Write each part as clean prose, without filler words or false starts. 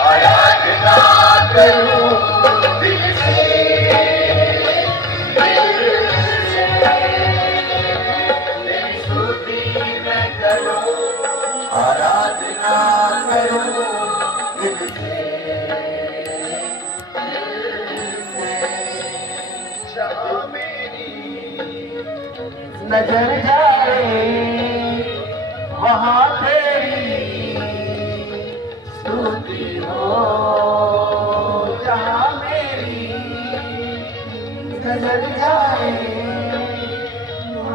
आराधना करूं दिल से, तेरी स्तुति मैं करूं, आराधना करूं दिल से। जहां मेरी नजर जाए वहां तेरी स्तुति हो, जहां मेरी नजर जाए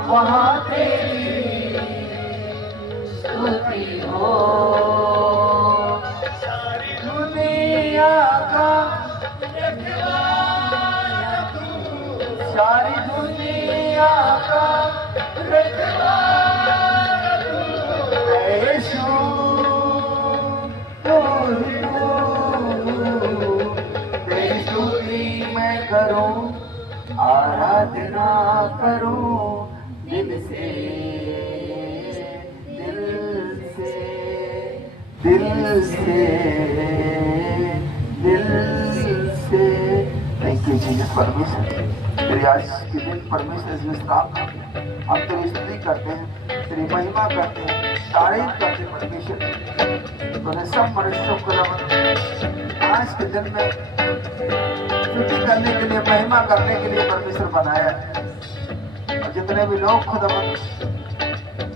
वहां तेरी स्तुति हो। सारी दुनिया का रखवाला तू, सारी दुनिया का रखवाला तू, यीशु तेरी स्तुति मैं करूं, आराधना करूं दिल से, दिल से, दिल से, दिल से। थैंक यू जीसस परमेश्वर, तेरी आज के दिन परमेश्वर इस विश्राम में हम तेरी स्तुति करते हैं, तेरी महिमा करते हैं, तारीफ करते हैं परमेश्वर। तूने सब मनुष्यों को आज के दिन में स्तुति करने के लिए, महिमा करने के लिए परमेश्वर बनाया है। और जितने भी लोग खुदावन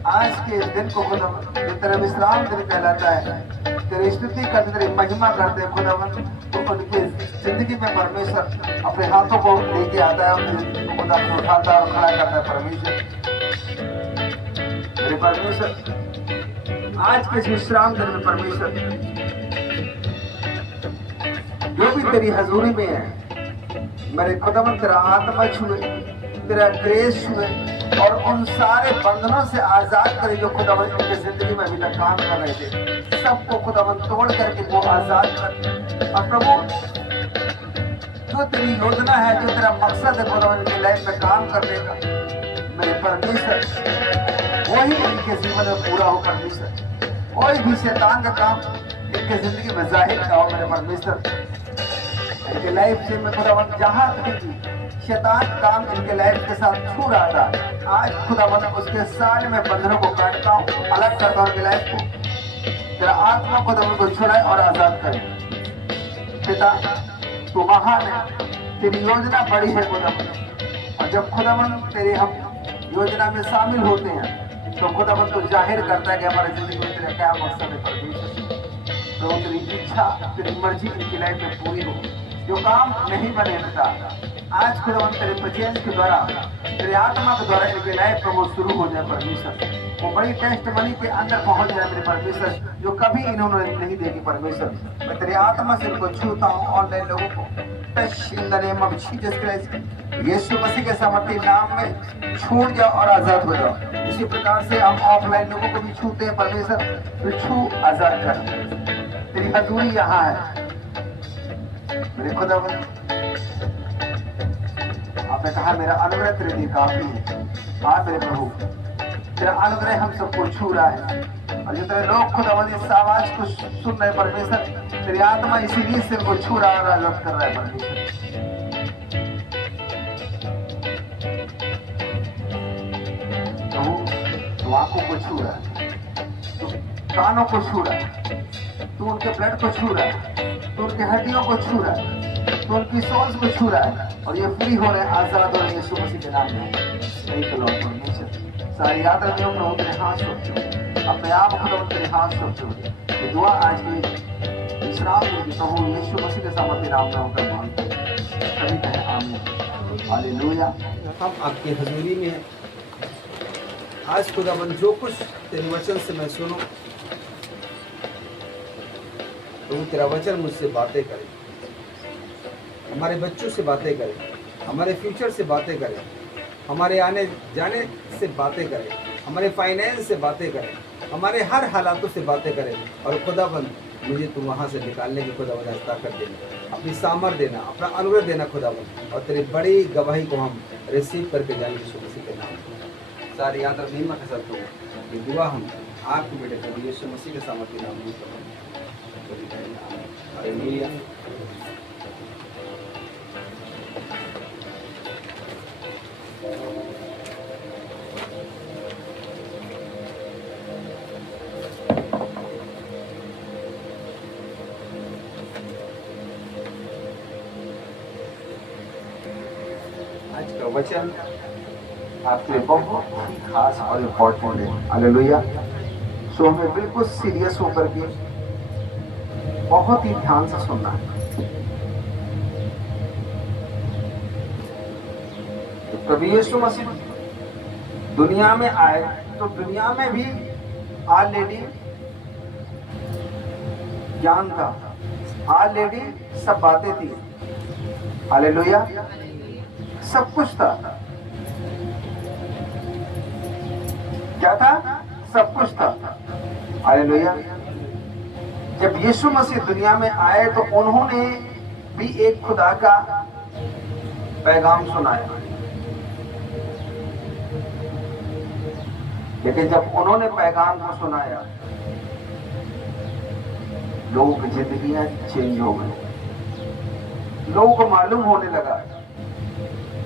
आज के इस दिन को खुदावन जो तेरा विश्राम दिन कहलाता है, तेरी स्तुति करते, तेरी महिमा करते हैं खुदावन, तो उनकी जिंदगी में परमेश्वर अपने हाथों को लेके आता है, खुदावन उठाता है और खड़ा करता है परमेश्वर। मेरे परमेश्वर आज के इस विश्राम दिन में परमेश्वर जो भी तेरी हजूरी में है, मेरे खुदावन तेरा आत्मा छुए, तेरा ग्रेस छुए और उन सारे बंधनों से आजाद करे जो खुदावन उनकी जिंदगी में अभी तक काम कर रहे थे, सबको खुदावन तोड़ करके वो आजाद कर। और प्रभु जो तेरी योजना है, जो तेरा मकसद है खुदावन की लाइफ में काम करने का, मेरे परमेश्वर वही इनके जीवन में पूरा हो परमेश्वर। कोई भी शैतान का काम इनके जिंदगी में जाहिर ना हो मेरे परमेश्वर। इनके लाइफ से मैं खुदावन जहाँ भी शैतान काम इनके लाइफ के साथ छू रहा था, आज खुदावन उसके सारे में बंधनों को काटता हूँ, अलग करता हूँ इनकी लाइफ को। तेरा आत्मा खुदावन को छुड़ाए और आजाद करे। पिता तू महान है, तेरी योजना बड़ी है खुदावन, और जब खुदावन तेरे हम योजना में शामिल होते हैं तो खुदावन तो जाहिर करता है कि हमारी जिंदगी में तेरा क्या मकसद है परमेश्वर। तो तेरी इच्छा, तेरी मर्जी इनकी लाइफ में पूरी हो। जो काम नहीं बने पिता, आज खुदावन तेरे प्रेजेंस के द्वारा, तेरे आत्मा के द्वारा इनकी लाइफ में वो शुरू हो जाए परमेश्वर। वो बड़ी टेस्ट मनी के अंदर पहुंच जाए मेरे परमेश्वर, जो कभी इन्होंने नहीं देखी परमेश्वर। मैं तेरे आत्मा से इनको छूता हूँ, ऑनलाइन लोगों को touch in the name of Jesus Christ, Yeshu Masih के सामर्थ्य नाम में छूट जाओ और आजाद हो जाओ। इसी प्रकार से हम ऑफलाइन लोगों को भी छूते हैं परमेश्वर, तो छू आजाद कर। तेरी हजूरी यहाँ है मेरे खुदावन। आपने कहा मेरा अनुग्रह तेरे लिए काफी है। हाँ मेरे प्रभु, तेरा अनुग्रह हम सबको छू रहा है, और जितने लोग खुदावन इस आवाज को सुन रहे परमेश्वर, तेरी आत्मा इसीलिए से उनको छू रहा है और आजाद कर रहा है परमेश्वर। तो आंखों को छू रहा है, तो कानों को छू रहा है, तू उनके ब्लड को छू रहा है, तो उनकी हड्डियों को छू रहा है, तो उनकी सोल्स को छू रहा है, और ये फ्री हो रहे हैं, आजाद हो रहे हैं यीशु मसीह के नाम में। सारी यात्रा में हम तेरे हाथ सोचते हो, अपने आप खुदा तेरे हाथ सोचते हो। ये दुआ आज की विश्राम में प्रभु यीशु मसीह के सामर्थ्य नाम में होकर मांगते हैं। सभी कहें आमीन, हालेलुया। हम आपकी हजूरी में हैं। आज खुदावन जो कुछ तेरे वचन से मैं सुनूं, तो तेरा वचन मुझसे बातें करे, हमारे बच्चों से बातें करे, हमारे फ्यूचर से बातें करे, हमारे आने जाने से बातें करे, हमारे फाइनेंस से बातें करे, हमारे हर हालातों से बातें करे। और खुदावन मुझे तुम वहाँ से निकालने की खुदावन ताकत देना, अपनी सामर्थ देना, अपना अनुग्रह देना खुदावन, और तेरी बड़ी गवाही को हम रिसीव करके जाने यीशु मसीह के नाम में। सारी याद रख हिम्मत के साथ ये दुआ हम आपके बेटे प्रभु यीशु मसीह के सामर्थ्य नाम में हालेलुया। आज का वचन आपके लिए बहुत ही खास और इम्पोर्टेंट है। हालेलुया। सो हमें बिल्कुल सीरियस होकर के बहुत ही ध्यान से सुनना है। तो प्रभु यीशु मसीह दुनिया में आए तो दुनिया में भी ऑलरेडी ज्ञान था, ऑलरेडी सब बातें थी। हालेलुया। सब कुछ था। क्या था? सब कुछ था। हालेलुया। जब यीशु मसीह दुनिया में आए तो उन्होंने भी एक खुदा का पैगाम सुनाया, लेकिन जब उन्होंने पैगाम को सुनाया लोगों की जिंदगियां चेंज हो गई। लोगों को मालूम होने लगा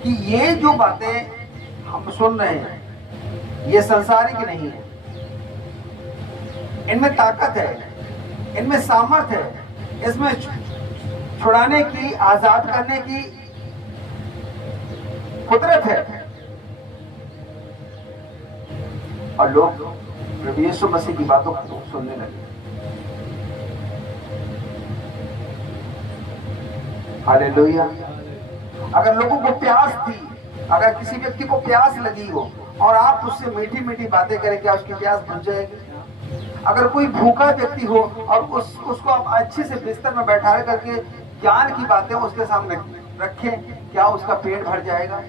कि ये जो बातें हम सुन रहे हैं ये संसारिक नहीं है, इनमें ताकत है, इनमें सामर्थ है, इसमें छुड़ाने की, आजाद करने की कुदरत है। और लोग प्रभु यीशु मसीह की बातों को सुनने लगे। हालेलुया। अगर लोगों को प्यास थी, अगर किसी व्यक्ति को प्यास लगी हो और आप उससे मीठी मीठी बातें करें, क्या उसकी प्यास बुझ जाएगी? अगर कोई भूखा व्यक्ति हो और उसको आप अच्छे से बिस्तर में बैठा करके ज्ञान की बातें उसके सामने रखें, क्या उसका पेट भर जाएगा?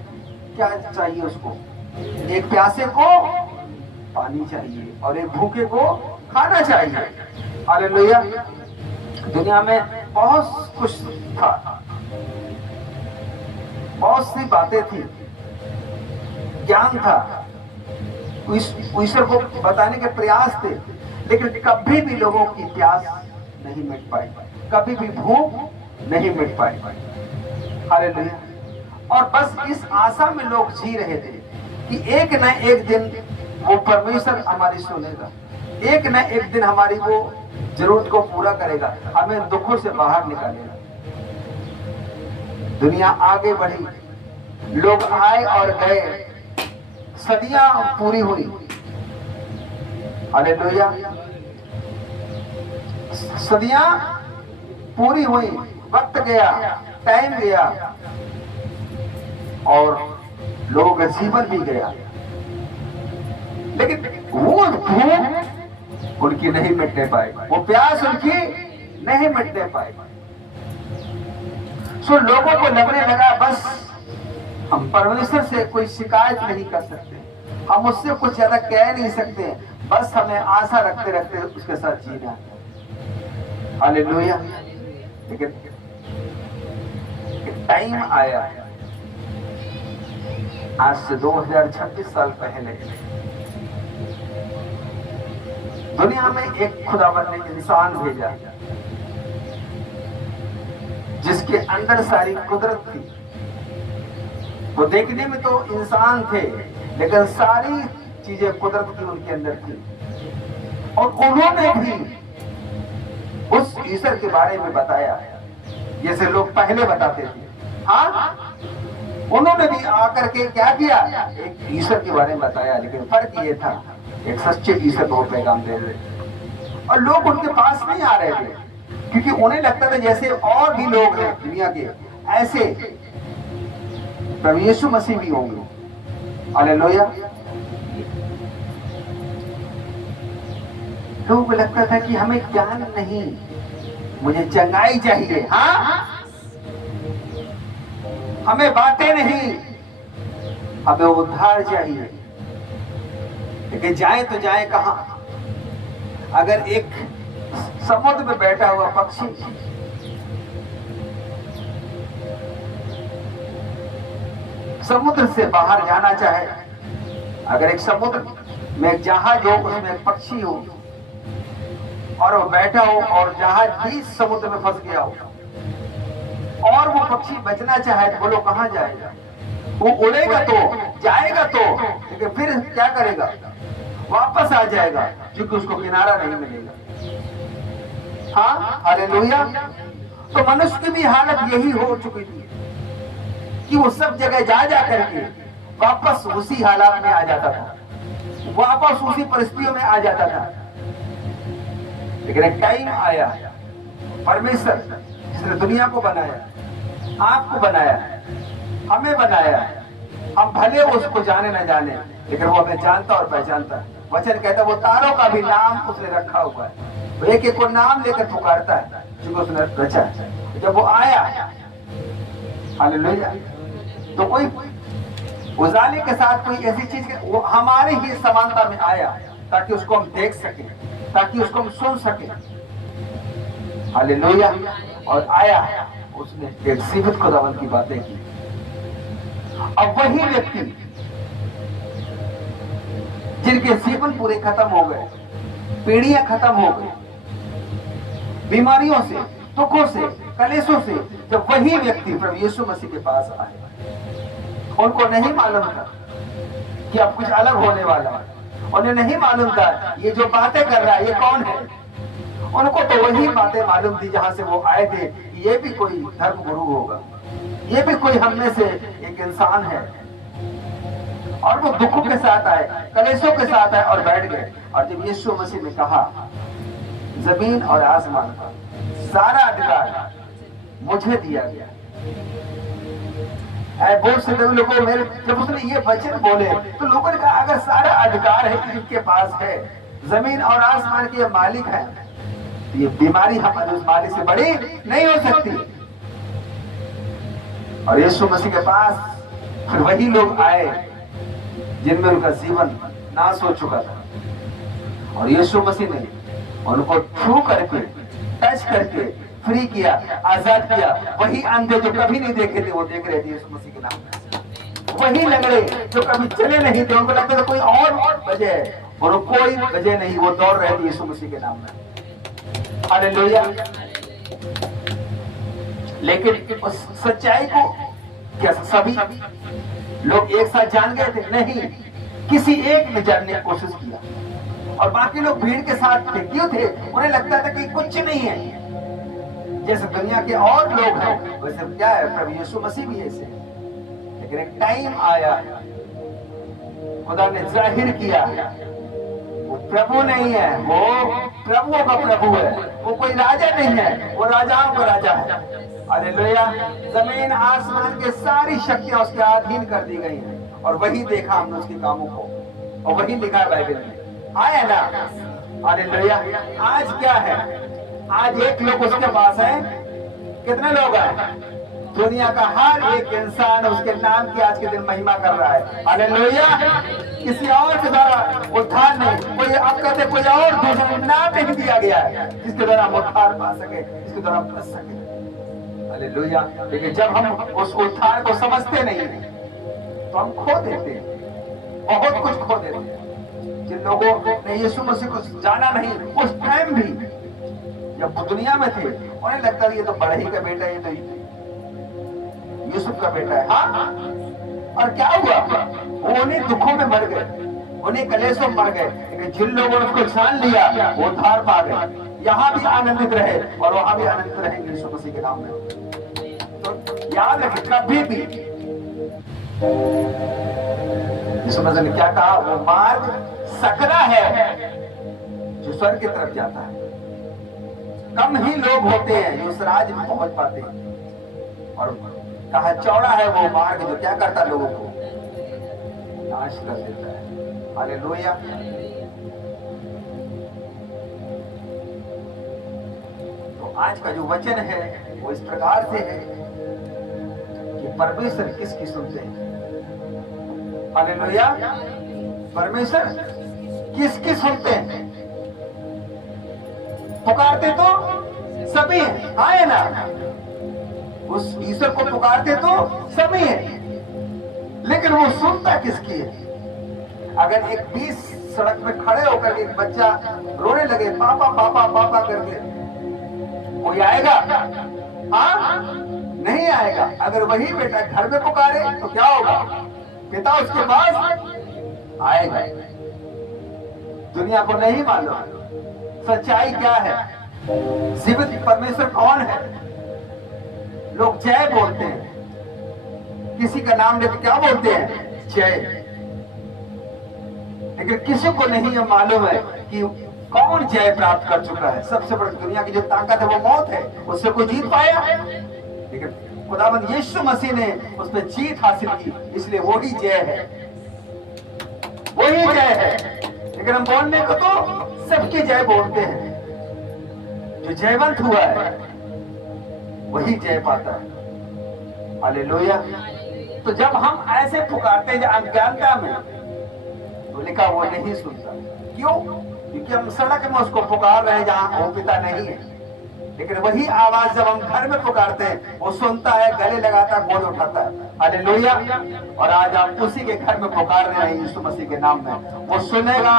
क्या चाहिए उसको? एक प्यासे को पानी चाहिए और एक भूखे को खाना चाहिए। हालेलुया। दुनिया में बहुत कुछ था, बहुत सी बातें थी, ज्ञान था, ईश्वर को बताने के प्रयास थे, लेकिन कभी भी लोगों की प्यास नहीं मिट पाई, कभी भी भूख नहीं मिट पाई। हालेलुया। और बस इस आशा में लोग जी रहे थे कि एक न एक दिन वो परमेश्वर हमारी सुनेगा, एक न एक दिन हमारी वो जरूरत को पूरा करेगा, हमें दुखों से बाहर निकालेगा। दुनिया आगे बढ़ी, लोग आए और गए, सदियां पूरी हुई। हालेलुया। सदियां पूरी हुई, वक्त गया, टाइम गया और लोगों का जीवन भी गया, लेकिन वो भूख उनकी नहीं मिटने पाई, वो प्यास उनकी नहीं मिटने पाई। सो लोगों को लगने लगा बस हम परमेश्वर से कोई शिकायत नहीं कर सकते, हम उससे कुछ ज्यादा कह नहीं सकते, बस हमें आशा रखते रखते उसके साथ जीना। हालेलुया। लेकिन टाइम आया, आज से 2026 साल पहले दुनिया में एक खुदावन ने इंसान भेजा जिसके अंदर सारी कुदरत थी। वो देखने में तो इंसान थे, लेकिन सारी चीजें कुदरत की उनके अंदर थी। और उन्होंने भी उस ईश्वर के बारे में बताया जैसे लोग पहले बताते थे। हाँ, उन्होंने भी आकर के क्या किया, एक ईश्वर के बारे में बताया, लेकिन फर्क ये था एक सच्चे ईश्वर को पैगाम दे रहे और लोग उनके पास नहीं आ रहे थे, क्योंकि उन्हें लगता था जैसे और भी लोग हैं दुनिया के, ऐसे प्रभु यीशु मसीह भी होंगे। हालेलुया। लोगों को लगता था कि हमें ज्ञान नहीं, मुझे चंगाई चाहिए। हाँ, हमें बातें नहीं, हमें उद्धार चाहिए। लेकिन जाए तो जाए कहां? अगर एक समुद्र में बैठा हुआ पक्षी समुद्र से बाहर जाना चाहे, अगर एक समुद्र में एक जहाज हो, उसमें एक पक्षी हो और वो बैठा हो और जहाज बीच समुद्र में फंस गया हो और वो पक्षी बचना चाहे तो बोलो कहां जाएगा? वो उड़ेगा तो जाएगा तो, लेकिन फिर क्या करेगा? वापस आ जाएगा, क्योंकि उसको किनारा नहीं मिलेगा। हाँ, हालेलुया। तो मनुष्य की भी हालत यही हो चुकी थी कि वो सब जगह जा जा करके वापस उसी हालात में आ जाता था, वापस उसी परिस्थितियों में आ जाता था। लेकिन एक टाइम आया, परमेश्वर जिसने दुनिया को बनाया, आपको बनाया, हमें बनाया, हम भले उसको जाने न जाने, लेकिन वो हमें जानता और पहचानता है। वचन कहता है वो तारों का भी नाम उसने रखा हुआ है, वो एक एक को नाम लेकर पुकारता है क्योंकि उसने रचा है। जब वो आया, हालेलुया, तो कोई उजाले के साथ कोई ऐसी चीज वो हमारे ही समानता में आया ताकि उसको हम देख सके, ताकि उसको हम सुन सके। हालेलुया। और आया, उसने एक जीवित खुदावंत की बातें की। अब वही व्यक्ति जिनके जीवन पूरे खत्म हो गए, पीढ़ियां खत्म हो गई, बीमारियों से, दुखों से, कलेशों से, जब वही व्यक्ति प्रभु यीशु मसीह के पास आए, उनको नहीं मालूम था कि अब कुछ अलग होने वाला है, उन्हें नहीं मालूम था ये जो बातें कर रहा है ये कौन है। उनको तो वही बातें मालूम थी जहां से वो आए थे, ये भी कोई धर्म गुरु होगा, ये भी कोई हम में से एक इंसान है। और वो दुखों के साथ आए, कलेशों के साथ आए और बैठ गए। और जब यीशु मसीह ने कहा जमीन और आसमान का सारा अधिकार मुझे दिया गया, बहुत से लोगों मेरे जब उसने ये वचन बोले तो लोगों ने कहा अगर सारा अधिकार है कि इनके पास है, जमीन और आसमान के मालिक है, तो ये बीमारी हमारे उस मालिक से बड़ी नहीं हो सकती। और यीशु मसीह के पास फिर वही लोग आए जिनमें उनका जीवन नाश हो चुका था, और यीशु मसीह ने उनको छू करके, टच करके फ्री किया, आजाद किया। वही अंधे जो कभी नहीं देखे थे वो देख रहे थे यीशु मसीह के नाम में। वही लंगड़े जो कभी चले नहीं थे, उनको लगता था कोई और वजह है, और कोई वजह नहीं, वो दौड़ रहे थे यीशु मसीह के नाम में। हालेलुया। लेकिन उस सच्चाई को क्या सभी लोग एक साथ जान गए थे? नहीं, किसी एक ने जानने की कोशिश किया और बाकी लोग भीड़ के साथ थे। क्यों थे? उन्हें लगता था कि कुछ नहीं है, जैसे दुनिया के और लोग हैं वैसे क्या है, प्रभु यीशु मसीह भी ऐसे। लेकिन एक टाइम आया, खुदा ने जाहिर किया वो प्रभु नहीं है, वो प्रभुओं का प्रभु है, वो कोई राजा नहीं है, वो राजाओं का राजा है। हालेलुया। जमीन आसमान के सारी शक्तियां उसके अधीन कर दी गई हैं, और वही देखा हमने उसके कामों को, और वही लिखा है बाइबल में। आया ना? हालेलुया। आज क्या है? आज एक लोग उसके पास है, कितने लोग हैं? दुनिया का हर एक इंसान उसके नाम की आज के दिन महिमा कर रहा है। हालेलुया। किसी और के द्वारा उद्धार नहीं, कोई आप कहते कोई और दूसरा नाम नहीं दिया गया है जिसके द्वारा हम उद्धार पा सके, जिसके द्वारा हम बच सके। हालेलुया। लेकिन जब हम उस उद्धार को समझते नहीं तो हम खो देते हैं, बहुत कुछ खो देते हैं। जिन लोगों ने यीशु मसीह को जाना नहीं उस टाइम भी जब वो दुनिया में थे, उन्हें लगता था ये तो बड़े ही का बेटा है, ये तो यूसुफ का बेटा है। हाँ, और क्या हुआ? वो उन्हीं दुखों में मर गए, उन्हीं कलेशों में मर गए। लेकिन जिन लोगों ने उसको जान लिया वो उद्धार पा गए, यहाँ भी आनंदित रहे और वहां भी आनंदित रहेंगे यीशु मसीह के नाम में। तो याद रखें, कभी भी यीशु मसीह ने क्या कहा? वो मार्ग सकरा है जो स्वर्ग की तरफ जाता है, कम ही लोग होते हैं जो उस राज्य में पहुंच पाते हैं। और कहा चौड़ा है वो मार्ग जो क्या करता है, लोगों को नाश कर देता है। हालेलुया। तो आज का जो वचन है वो इस प्रकार से है कि परमेश्वर किसकी सुनते हैं। हालेलुया। परमेश्वर किसकी सुनते हैं? पुकारते तो सभी हैं, हाँ है ना? उस ईश्वर को पुकारते तो सभी हैं, लेकिन वो सुनता किसकी है? अगर एक 20 सड़क में खड़े होकर एक बच्चा रोने लगे पापा पापा पापा करके, कोई आएगा? हाँ, नहीं आएगा। अगर वही बेटा घर में पुकारे तो क्या होगा? पिता उसके पास आएगा। दुनिया को नहीं मालूम सच्चाई क्या है, जीवित परमेश्वर कौन है। लोग जय बोलते हैं, किसी का नाम लेकर क्या बोलते हैं? जय। लेकिन किसी को नहीं ये मालूम है कि कौन जय प्राप्त कर चुका है। सबसे बड़ी दुनिया की जो ताकत है वो मौत है, उससे कोई जीत पाया? लेकिन खुदावंद यीशु मसीह ने उस पर जीत हासिल की, इसलिए वही जय है, वही जय है। लेकिन हम बोलने को तो सबकी जय बोलते हैं, जो जयवंत हुआ है वही जय पाता है। हालेलुया। तो जब हम ऐसे पुकारते हैं अज्ञानता में, तो लिखा वो नहीं सुनता। क्यों? क्योंकि हम सड़क में उसको पुकार रहे हैं जहां वो पिता नहीं है। लेकिन वही आवाज जब हम घर में पुकारते हैं वो सुनता है, गले लगाता है, गोद उठाता है। हालेलुया। और आज आप उसी के घर में पुकार रहे हैं यीशु मसीह के नाम में। वो सुनेगा,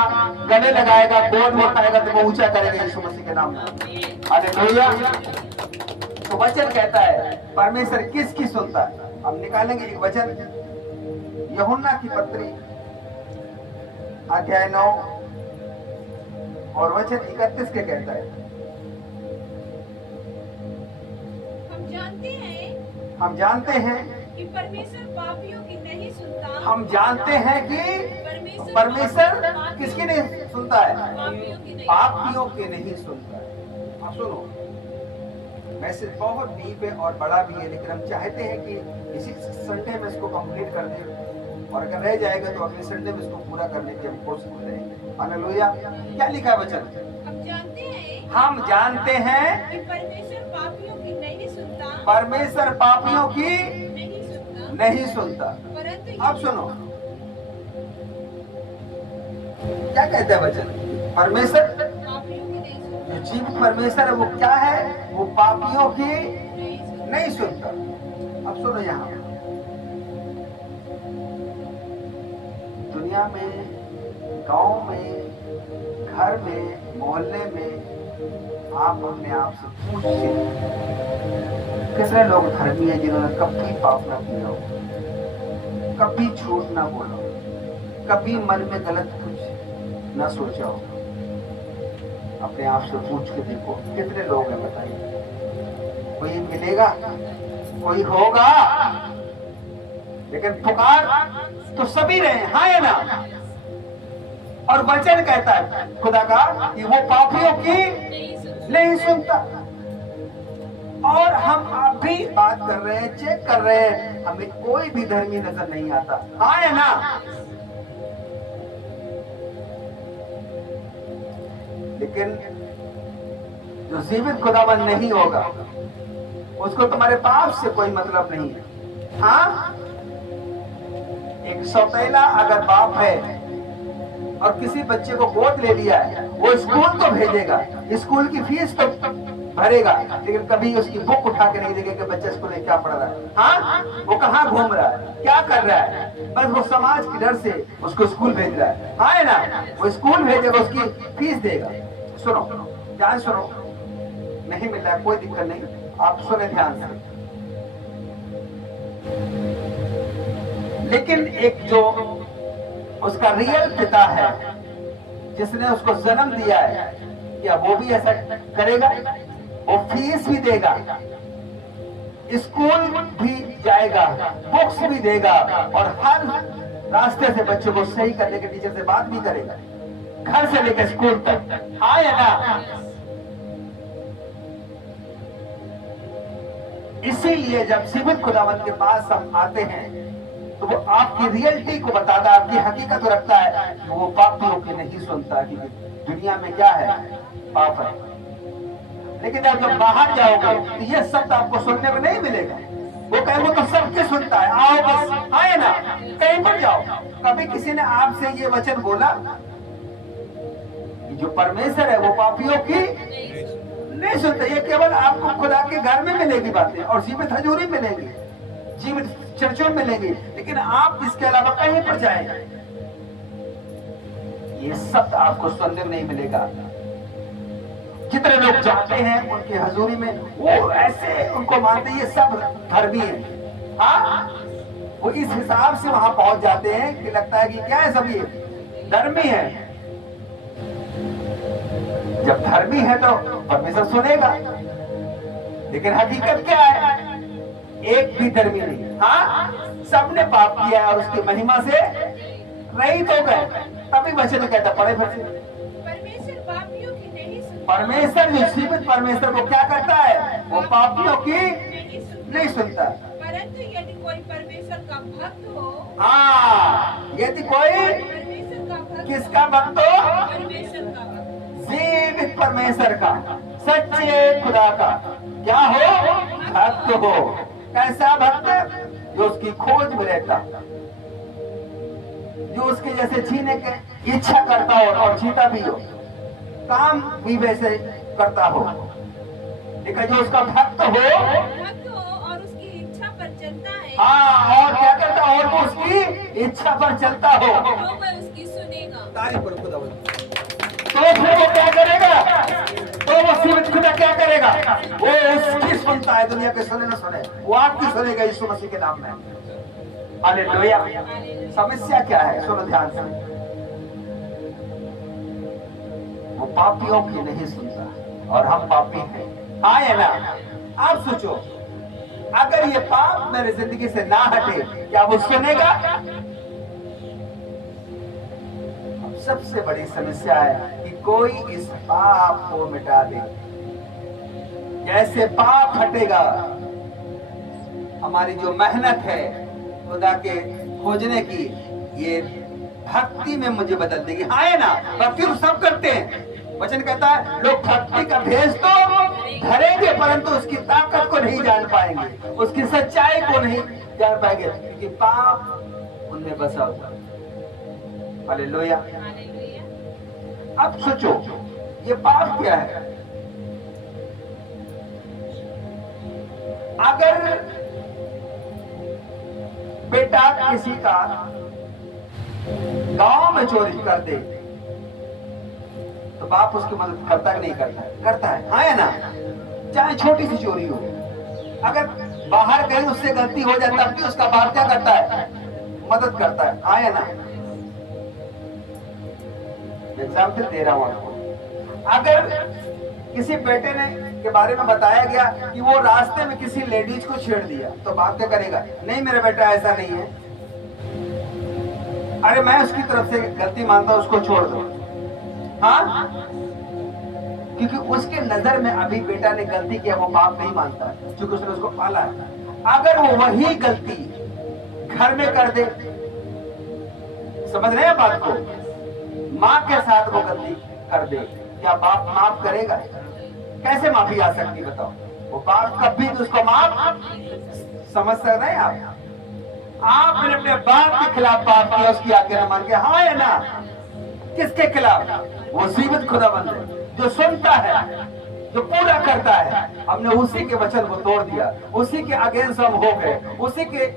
गले लगाएगा, गोद में उठाएगा, तो वो ऊंचा करेगा यीशु मसीह के नाम में। हालेलुया। तो वचन कहता है परमेश्वर किसकी सुनता है? हम निकालेंगे एक वचन, यूहन्ना की पत्री अध्याय 9 और वचन 31 के कहता है, हम जानते हैं कि परमेश्वर पापियों की नहीं सुनता। हम जानते हैं कि परमेश्वर किसकी नहीं सुनता है? पापियों की नहीं सुनता है। आप सुनो, मैसेज बहुत डीप है और बड़ा भी है, लेकिन हम चाहते हैं कि इसी संडे में इसको कंप्लीट कर दें, और अगर रह जाएगा तो अगले संडे में इसको पूरा करने की हम कोशिश करेंगे। हालेलुया। क्या लिखा है वचन? हम जानते हैं कि परमेश्वर पापियों की नहीं सुनता। परमेश्वर पापियों की नहीं सुनता। परंतु अब सुनो क्या कहता है वचन? परमेश्वर पापियों की नहीं सुनता। जो जीवित परमेश्वर है वो क्या है? वो पापियों की नहीं सुनता। अब सुनो, यहाँ दुनिया में, गांव में, घर में, मोहल्ले में आप अपने आप से पूछिए कितने लोग धर्मी हैं जिन्होंने कभी पाप ना किया हो, कभी झूठ ना बोला, कभी मन में गलत कुछ ना सोचा हो। अपने आप से पूछ के देखो कितने लोग हैं, बताइए। कोई मिलेगा? कोई होगा? लेकिन पुकार तो सभी रहे, हाँ या ना? और वचन कहता है खुदा का कि वो पापियों की नहीं सुनता। और हम आप भी बात कर रहे हैं, चेक कर रहे हैं, हमें कोई भी धर्मी नजर नहीं आता, हाँ या ना? लेकिन जो जीवित खुदावन नहीं होगा उसको तुम्हारे पाप से कोई मतलब नहीं है। हाँ, एक सौतेला अगर बाप है और किसी बच्चे को गोद ले लिया है, वो स्कूल तो भेजेगा, स्कूल की फीस तो भरेगा, लेकिन कभी उसकी बुक उठा के नहीं देखेगा कि बच्चा स्कूल में क्या पढ़ रहा है। हाँ, वो कहाँ घूम रहा है, क्या कर रहा है, बस वो समाज के डर से उसको स्कूल भेज रहा है। हाँ है ना? वो स्कूल भेजेगा, उसकी फीस देगा। सुनो, ध्यान सुनो, नहीं मिल रहा है कोई दिक्कत नहीं, आप सुने ध्यान से। लेकिन एक जो उसका रियल पिता है जिसने उसको जन्म दिया है, क्या वो भी ऐसा करेगा? वो फीस भी देगा, स्कूल भी जाएगा, बुक्स भी देगा, और हर रास्ते से बच्चों को सही करने के टीचर से बात भी करेगा, घर से लेकर स्कूल तक। हाँ या ना? इसीलिए जब जीवित खुदावंत के पास हम आते हैं तो वो आपकी रियलिटी को बताता है, आपकी हकीकत को रखता है। तो वो पापियों की नहीं सुनता कि दुनिया में क्या है, पाप है। लेकिन जब बाहर जाओगे तो ये शब्द आपको सुनने को नहीं मिलेगा। वो कहे वो तो सबके सुनता है, आओ बस, आए ना, कहीं पर जाओ। कभी किसी ने आपसे ये वचन बोला कि जो परमेश्वर है वो पापियों की नहीं सुनता? ये केवल आपको खुदा के घर में मिलेगी बातें, और जीवित हजूरी मिलेगी, जीवित चर्चों में मिलेंगे, लेकिन आप इसके अलावा कहीं पर जाएं, ये शब्द आपको सुनने में नहीं मिलेगा। जितने लोग जाते हैं उनकी हजूरी में, वो ऐसे उनको मानते हैं ये सब धर्मी है। हाँ, वो इस हिसाब से वहां पहुंच जाते हैं कि लगता है कि क्या है, सब ये धर्मी है। जब धर्मी है तो परमेश्वर सुनेगा, लेकिन हकीकत क्या है, एक भी धर्मी नहीं। हाँ, सबने पाप किया है और उसकी महिमा से रहित हो गए। तभी वचन में कहता, पढ़े फिर से, परमेश्वर पापियों की नहीं सुनता, परमेश्वर जो जीवित परमेश्वर को क्या करता है, वो पापियों की नहीं सुनता। परंतु यदि कोई परमेश्वर का भक्त हो, हाँ, यदि कोई परमेश्वर का भक्त, किसका भक्त हो, परमेश्वर का भक्त, जीवित परमेश्वर का, सच्चे खुदा का क्या हो, भक्त हो। कैसा भक्त, जो उसकी खोज में रहता, जो उसके जैसे जीने की इच्छा करता हो और जीता भी हो, काम भी वैसे करता हो। लेकिन जो उसका भक्त हो, भक्त हो और उसकी इच्छा पर चलता है, हाँ, और क्या करता, और वो उसकी इच्छा पर चलता हो, तो वह उसकी सुनेगा। तारीफ करो खुदा। तो फिर वो क्या करेगा, तो वो जीवित खुदा क्या करेगा, वो उसकी सुनता है। दुनिया के सुने ना सुने, वो आपकी सुनेगा यीशु मसीह के नाम में। हालेलुया। समस्या क्या है, सुनो ध्यान से, वो पापियों की नहीं सुनता और हम पापी हैं। हाँ या ना? आप सोचो, अगर ये पाप मेरे जिंदगी से ना हटे, क्या वो सुनेगा? अब सबसे बड़ी समस्या है कि कोई इस पाप को मिटा दे। जैसे पाप हटेगा, हमारी जो मेहनत है खुदा के खोजने की, ये भक्ति में मुझे बदल देगी। हाँ है ना? भक्ति तो सब करते हैं। वचन कहता है लोग भक्ति का भेष तो धरेंगे, परंतु उसकी ताकत को नहीं जान पाएंगे, उसकी सच्चाई को नहीं जान पाएंगे, क्योंकि पाप उनमें बसा हुआ। हालेलुया। अब सोचो, ये पाप क्या है? अगर बेटा किसी का गांव में चोरी कर दे तो बाप उसकी मदद करता है कि नहीं करता है? करता है। हाँ या ना? चाहे छोटी सी चोरी हो, अगर बाहर कहीं उससे गलती हो जाए तब भी उसका बाप क्या करता है? मदद करता है। हाँ या ना? एग्जाम्पल दे रहा हूं आपको। अगर किसी बेटे ने के बारे में बताया गया कि वो रास्ते में किसी लेडीज को छेड़ दिया, तो बाप क्या करेगा? नहीं मेरा बेटा ऐसा नहीं है, अरे मैं उसकी तरफ से गलती मानता हूं, उसको छोड़ दो। हाँ, क्योंकि उसके नजर में अभी बेटा ने गलती किया, वो बाप नहीं मानता है, क्योंकि उसने उसको पाला है। अगर वो वही गलती घर में कर दे, समझ रहे हैं बात को, माँ के साथ वो गलती कर दे, क्या बाप माफ करेगा? कैसे माफी आ सकती बताओ? वो बाप कभी भी उसको माफ समझ सक रहे हैं आप? आपने अपने बाप के खिलाफ पाप किया, उसकी आज्ञा न मान के। हाँ या ना? किसके खिलाफ? वो जीवित खुदाबंद है, जो सुनता है, जो पूरा करता है। हमने उसी के वचन को तोड़ दिया, उसी के अगेंस्ट हम हो गए, उसी के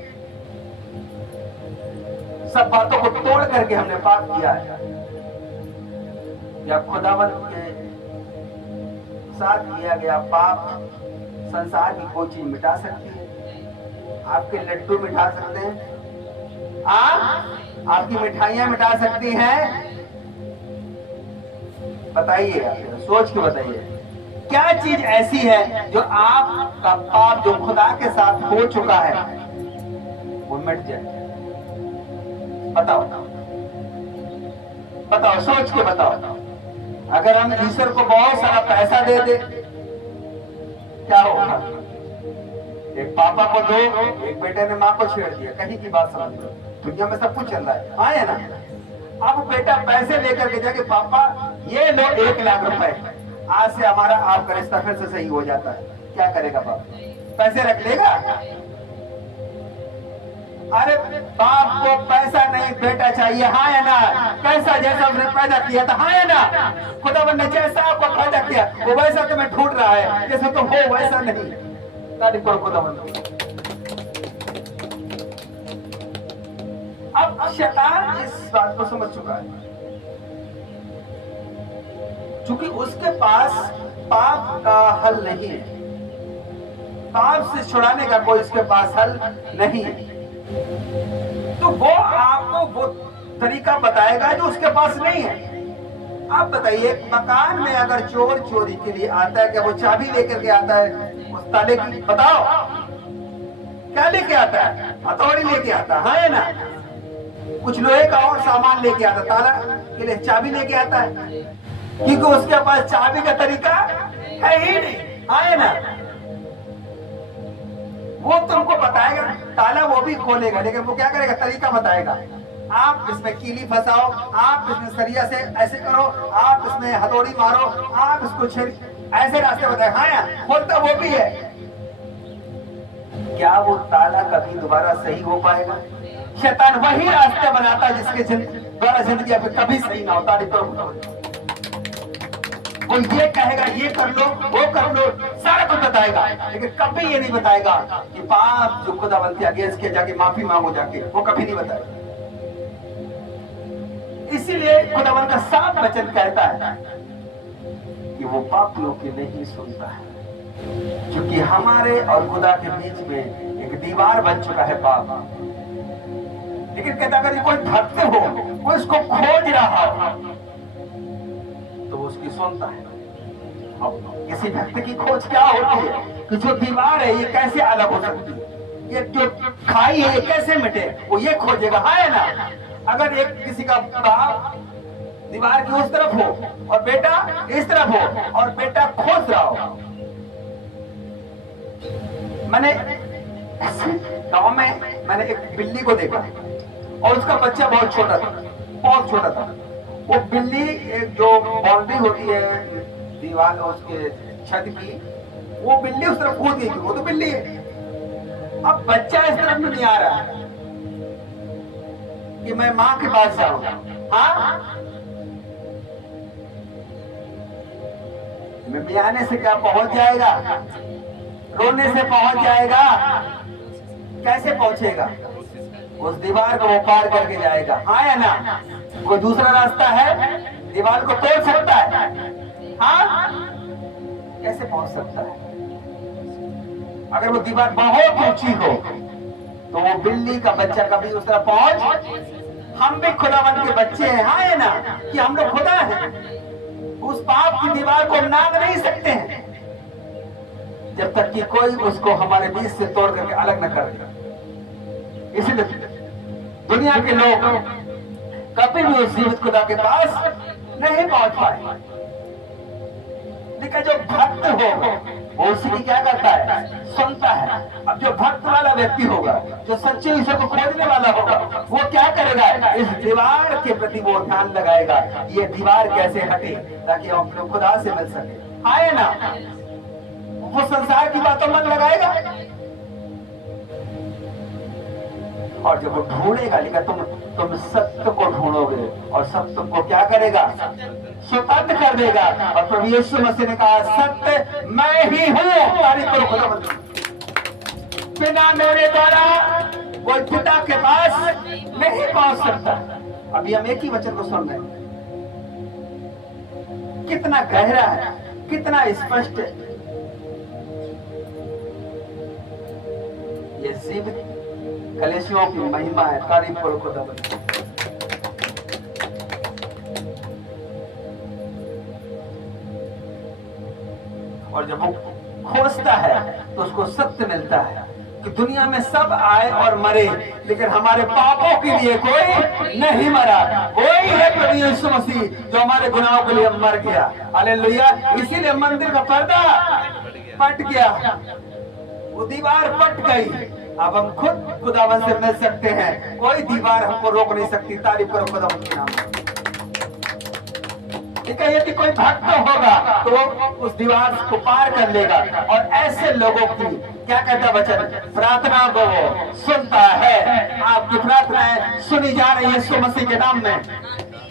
सब बातों को तोड़ करके हमने पाप किया है। या खुदाबंद के साथ किया गया पाप संसार की कोई चीज मिटा सकती है? आपके लड्डू मिटा सकते हैं? आपकी मिठाइयां मिटा सकती हैं? बताइए, सोच के बताइए, क्या चीज ऐसी है जो आपका पाप जो खुदा के साथ हो चुका है वो मिट जाए? बताओ बताओ, सोच के बताओ। अगर हम ईश्वर को बहुत सारा पैसा दे दे, क्या होगा? एक पापा को दो, एक बेटे ने माँ को छेड़ दिया, कहीं की बात समझ लो, दुनिया में सब कुछ चल रहा है। हाँ है ना? अब बेटा पैसे लेकर के जाके, पापा ये लो 1 लाख रुपए, आज से हमारा आपका रिश्ता फिर से सही हो जाता है। क्या करेगा बाप? पैसे रख लेगा? अरे बाप को पैसा नहीं, बेटा चाहिए। हाँ या ना? कैसा? जैसा उसने पैदा किया था। हाँ या ना? खुदावंद ने जैसा आपको पैदा किया वो वैसा तुम्हें ठूट रहा है, जैसे तुम हो वैसा नहीं। तारीफ करो खुदावंद। अब शैतान इस बात को समझ चुका है, क्योंकि उसके पास पाप का हल नहीं है, पाप से छुड़ाने का कोई उसके पास हल नहीं है। तो वो आपको वो तरीका बताएगा जो उसके पास नहीं है। आप बताइए, मकान में अगर चोर चोरी के लिए आता है, क्या वो चाबी लेकर के आता है उस ताले की? बताओ, क्या लेके आता है? हथौड़ी लेके आता है ना? कुछ लोहे का और सामान लेके आता, ताला के लिए चाबी लेके आता है, क्योंकि उसके पास चाबी का तरीका है ही नहीं, है ना? वो तुमको बताएगा ताला, वो भी खोलेगा, लेकिन वो क्या करेगा? तरीका बताएगा। आप इसमें कीली फंसाओ, आप इसमें सरिया से ऐसे करो, आप इसमें हथौड़ी मारो, आप इसको ऐसे रास्ते बताएगा। हाँ, खोलता वो भी है। क्या वो ताला कभी दोबारा सही हो पाएगा? शैतान वही रास्ते बनाता है जिसके द्वारा जिंदगी आपकी कभी सही ना होता। वो ये कहेगा ये कर लो, वो कर लो, सारा कुछ बताएगा, लेकिन कभी ये नहीं बताएगा कि पाप जो खुदावंत के अगेंस्ट के जाके माफी मांगो जाके, वो कभी नहीं बताएगा। इसीलिए खुदावंत का साफ वचन कहता है कि वो पापियों की नहीं सुनता है, क्योंकि हमारे और खुदा के बीच में एक दीवार बन चुका है पाप। लेकिन कहता अगर कोई भक्त हो, वो इसको खोज रहा हो, तो वो उसकी सुनता है। अब किसी भक्त की खोज क्या होती है कि जो दीवार है ये कैसे अलग हो सकती है, ये जो खाई है ये कैसे मिटे, वो ये खोजेगा, है ना? अगर एक किसी का बाप दीवार की उस तरफ हो और बेटा इस तरफ हो और बेटा खोज रहा हो, मैंने गांव में मैंने एक बिल्ली को देखा और उसका बच्चा बहुत छोटा था, बहुत छोटा था। वो बिल्ली एक जो बाउंड्री होती है दीवार उसके छत की, वो बिल्ली उस तरफ कूद गई, वो तो बिल्ली है। अब बच्चा इस तरफ में नहीं आ रहा है कि मैं मां के पास जाऊं, हाँ मैं आने से क्या पहुंच जाएगा? रोने से पहुंच जाएगा? कैसे पहुंचेगा? उस दीवार को वो पार करके जाएगा, हाँ या ना? कोई दूसरा रास्ता है? दीवार को तोड़ सकता है? हाँ, कैसे पहुंच सकता है? अगर वो दीवार बहुत ऊंची हो तो वो बिल्ली का बच्चा कभी उस तरह पहुंच। हम भी खुदावन के बच्चे हैं, हाँ या ना? कि हम लोग खुदा हैं, उस पाप की दीवार को नांग नहीं सकते हैं जब तक कि कोई उसको हमारे बीच से तोड़ करके अलग न कर दे। इसलिए दुनिया के लोग कभी भी उस जीवित खुदा के पास नहीं पहुंच पाए। लेकिन जो भक्त हो वो उसकी क्या करता है? सुनता है। अब जो भक्त वाला व्यक्ति होगा, जो सच्चे ईश्वर को खोजने वाला होगा, वो क्या करेगा? इस दीवार के प्रति वो ध्यान लगाएगा, ये दीवार कैसे हटे ताकि हम अपने खुदा से मिल सके, आए ना? वो संसार की बातों मन लगाएगा और जब वो ढूंढेगा, लेकिन तुम सत्य को ढूंढोगे और सत्य को क्या करेगा? स्वतंत्र कर देगा। और प्रभु यीशु मसीह ने कहा सत्य मैं ही हूँ, तारीफ करो खुदा। बिना मेरे द्वारा कोई पिता के पास नहीं पहुंच सकता। अभी हम एक ही वचन को सुन रहे हैं, कितना गहरा है, कितना स्पष्ट है। ये जीवित कलेशियों की महिमा है, तारीफ करो खुदा। और जब वो खोजता है तो उसको सत्य मिलता है कि दुनिया में सब आए और मरे, लेकिन हमारे पापों के लिए कोई नहीं मरा। कोई है प्रभु यीशु मसीह जो हमारे गुनाहों के लिए मर गया। हालेलुया। इसीलिए मंदिर का पर्दा फट गया, वो दीवार फट गई। अब हम खुद खुदावन से मिल सकते हैं, कोई दीवार हमको रोक नहीं सकती। तारीफ करो खुदावन के नाम। यदि कोई भक्त होगा तो वो उस दीवार को पार कर लेगा। और ऐसे लोगों की क्या कहता वचन? प्रार्थना को वो सुनता है। आपकी प्रार्थनाएं सुनी जा रही है यीशु मसीह के नाम में।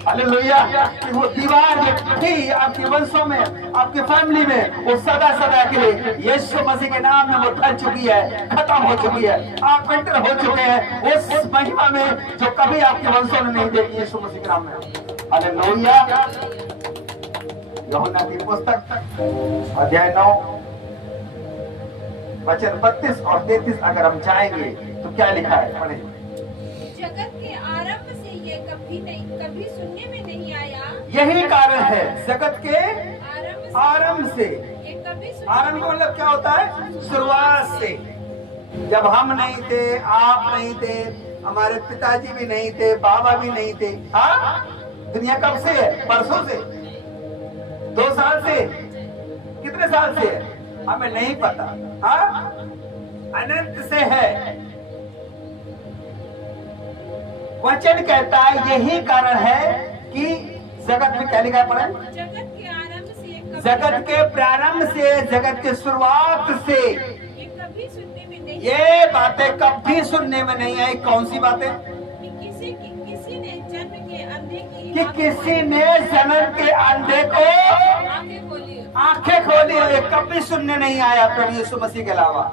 हालेलुया। कि वो दीवार जो थी आपके वंशों में, आपके फैमिली में, वो सदा सदा के लिए यीशु मसीह के नाम में वो ढल चुकी है, खत्म हो चुकी है। आप एंटर हो चुके हैं उस महिमा में जो कभी आपके वंशों ने नहीं देखी, यीशु मसीह के नाम में। हालेलुया। यूहन्ना की पुस्तक अध्याय 9 वचन 32 और 33 अगर हम जाएंगे तो क्या लिखा है, पढ़े। जगत के आरंभ से ये कभी सुनने में नहीं आया। यही कारण है जगत के आरंभ से। ये कभी आरंभ का मतलब क्या होता है? शुरुआत से। जब हम नहीं थे, आप नहीं थे, हमारे पिताजी भी नहीं थे, बाबा भी नहीं थे। हाँ, दुनिया कब से है? परसों से, 2 साल से, कितने साल से है हमें नहीं पता। हाँ, अनंत से है। वचन कहता है यही कारण है कि जगत में क्या लिखा है, पढ़े। जगत के आरंभ से जगत के प्रारंभ से, जगत के शुरुआत से ये कभी सुनने में नहीं ये बातें कभी सुनने में नहीं आई। कौन सी बातें? कि किसी ने जन्म के अंधे की कि किसी ने जन्म के अंधे को आंखें खोली। आंखें खोली। ये कभी सुनने नहीं आया प्रभु यीशु मसीह के अलावा,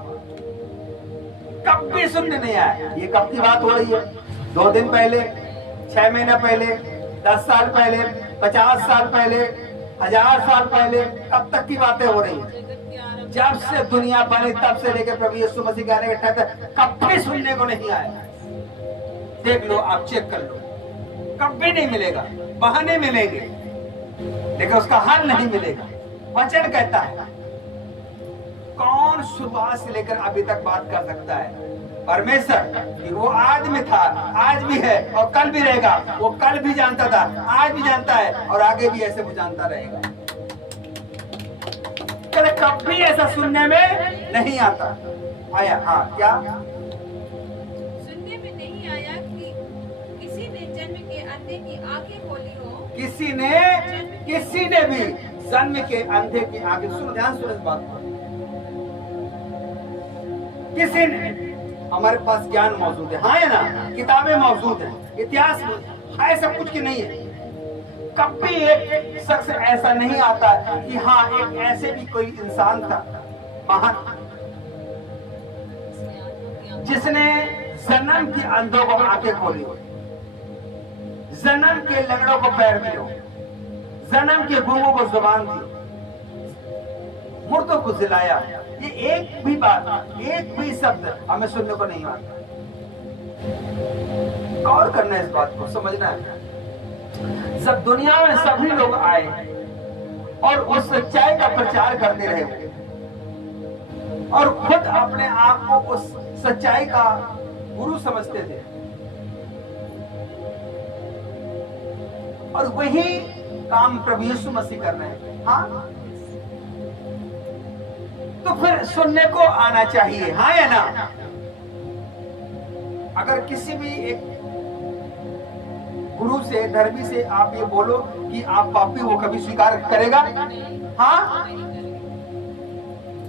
कभी सुनने नहीं आया। ये कब की बात हो रही है? 2 दिन पहले, 6 महीना पहले, 10 साल पहले, 50 साल पहले, 1000 साल पहले? कब तक की बातें हो रही है? जब से दुनिया बनी तब से लेकर प्रभु यीशु मसीह के आने के टाइम तक कभी सुनने को नहीं आया। देख लो, आप चेक कर लो, कभी नहीं मिलेगा। बहाने मिलेंगे लेकिन उसका हल नहीं मिलेगा। वचन कहता है कौन शुरुआत से लेकर अभी तक बात कर सकता है? परमेश्वर। वो आज में था, आज भी है और कल भी रहेगा। वो कल भी जानता था, आज भी जानता है और आगे भी ऐसे वो जानता रहेगा। कभी ऐसा सुनने में नहीं आता आया। हाँ, क्या सुनने में नहीं आया कि किसी ने जन्म के अंधे की आंखें खोली हो। किसी ने भी जन्म के अंधे की आंखें, सुनो, ध्यान सुनो इस बात पर। किसी ने, हमारे पास ज्ञान मौजूद है, हाँ है ना, किताबें मौजूद है, इतिहास है, सब कुछ की नहीं है। कभी एक शख्स ऐसा नहीं आता कि हाँ एक ऐसे भी कोई इंसान था महान जिसने जन्म के अंधों को आंखें खोली हो, जन्म के लंगड़ों को पैर दिए हो, जन्म के गूंगों को जुबान दी, मुर्दों को जिलाया। ये एक भी बात, एक भी शब्द हमें सुनने को नहीं आता। गौर करना है इस बात को, समझना है। जब दुनिया में सभी लोग आए और उस सच्चाई का प्रचार करते रहे और खुद अपने आप को उस सच्चाई का गुरु समझते थे और वही काम प्रभु यीशु मसीह कर रहे हैं। हाँ, तो फिर सुनने को आना चाहिए, हाँ या ना? अगर किसी भी एक गुरु से, धर्मी से आप ये बोलो कि आप पापी हो, कभी स्वीकार करेगा? हाँ,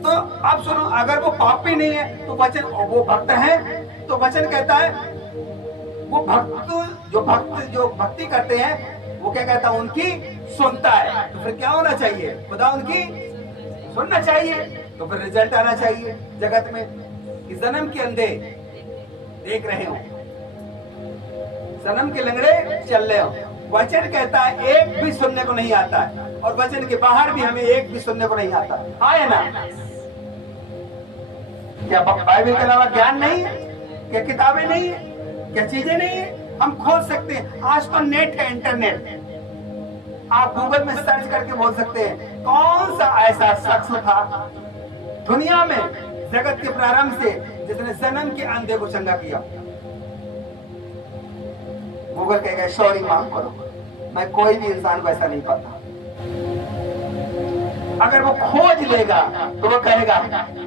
तो आप सुनो, अगर वो पापी नहीं है तो वचन, वो भक्त है तो वचन कहता है वो जो भक्ति करते हैं वो क्या कहता है? उनकी सुनता है। तो फिर क्या होना चाहिए? खुदा उनकी सुनना चाहिए। तो फिर रिजल्ट आना चाहिए जगत में कि जन्म के अंधे देख रहे हो, जन्म के लंगड़े चल रहे हो। वचन कहता है एक भी सुनने को नहीं आता है और वचन के बाहर भी हमें एक भी सुनने को नहीं आता। हाँ है ना? क्या बाइबल के अलावा ज्ञान नहीं है? क्या किताबें नहीं है? क्या चीजें नहीं है? हम खोल सकते हैं। आज तो नेट है, इंटरनेट, आप गूगल में सर्च करके बोल सकते हैं कौन सा ऐसा शख्स था दुनिया में जगत के प्रारंभ से जिसने जन्म के अंधे को चंगा किया। गूगल कहेगा सॉरी माफ करो, मैं कोई भी इंसान को ऐसा नहीं पता। अगर वो खोज लेगा तो वो कहेगा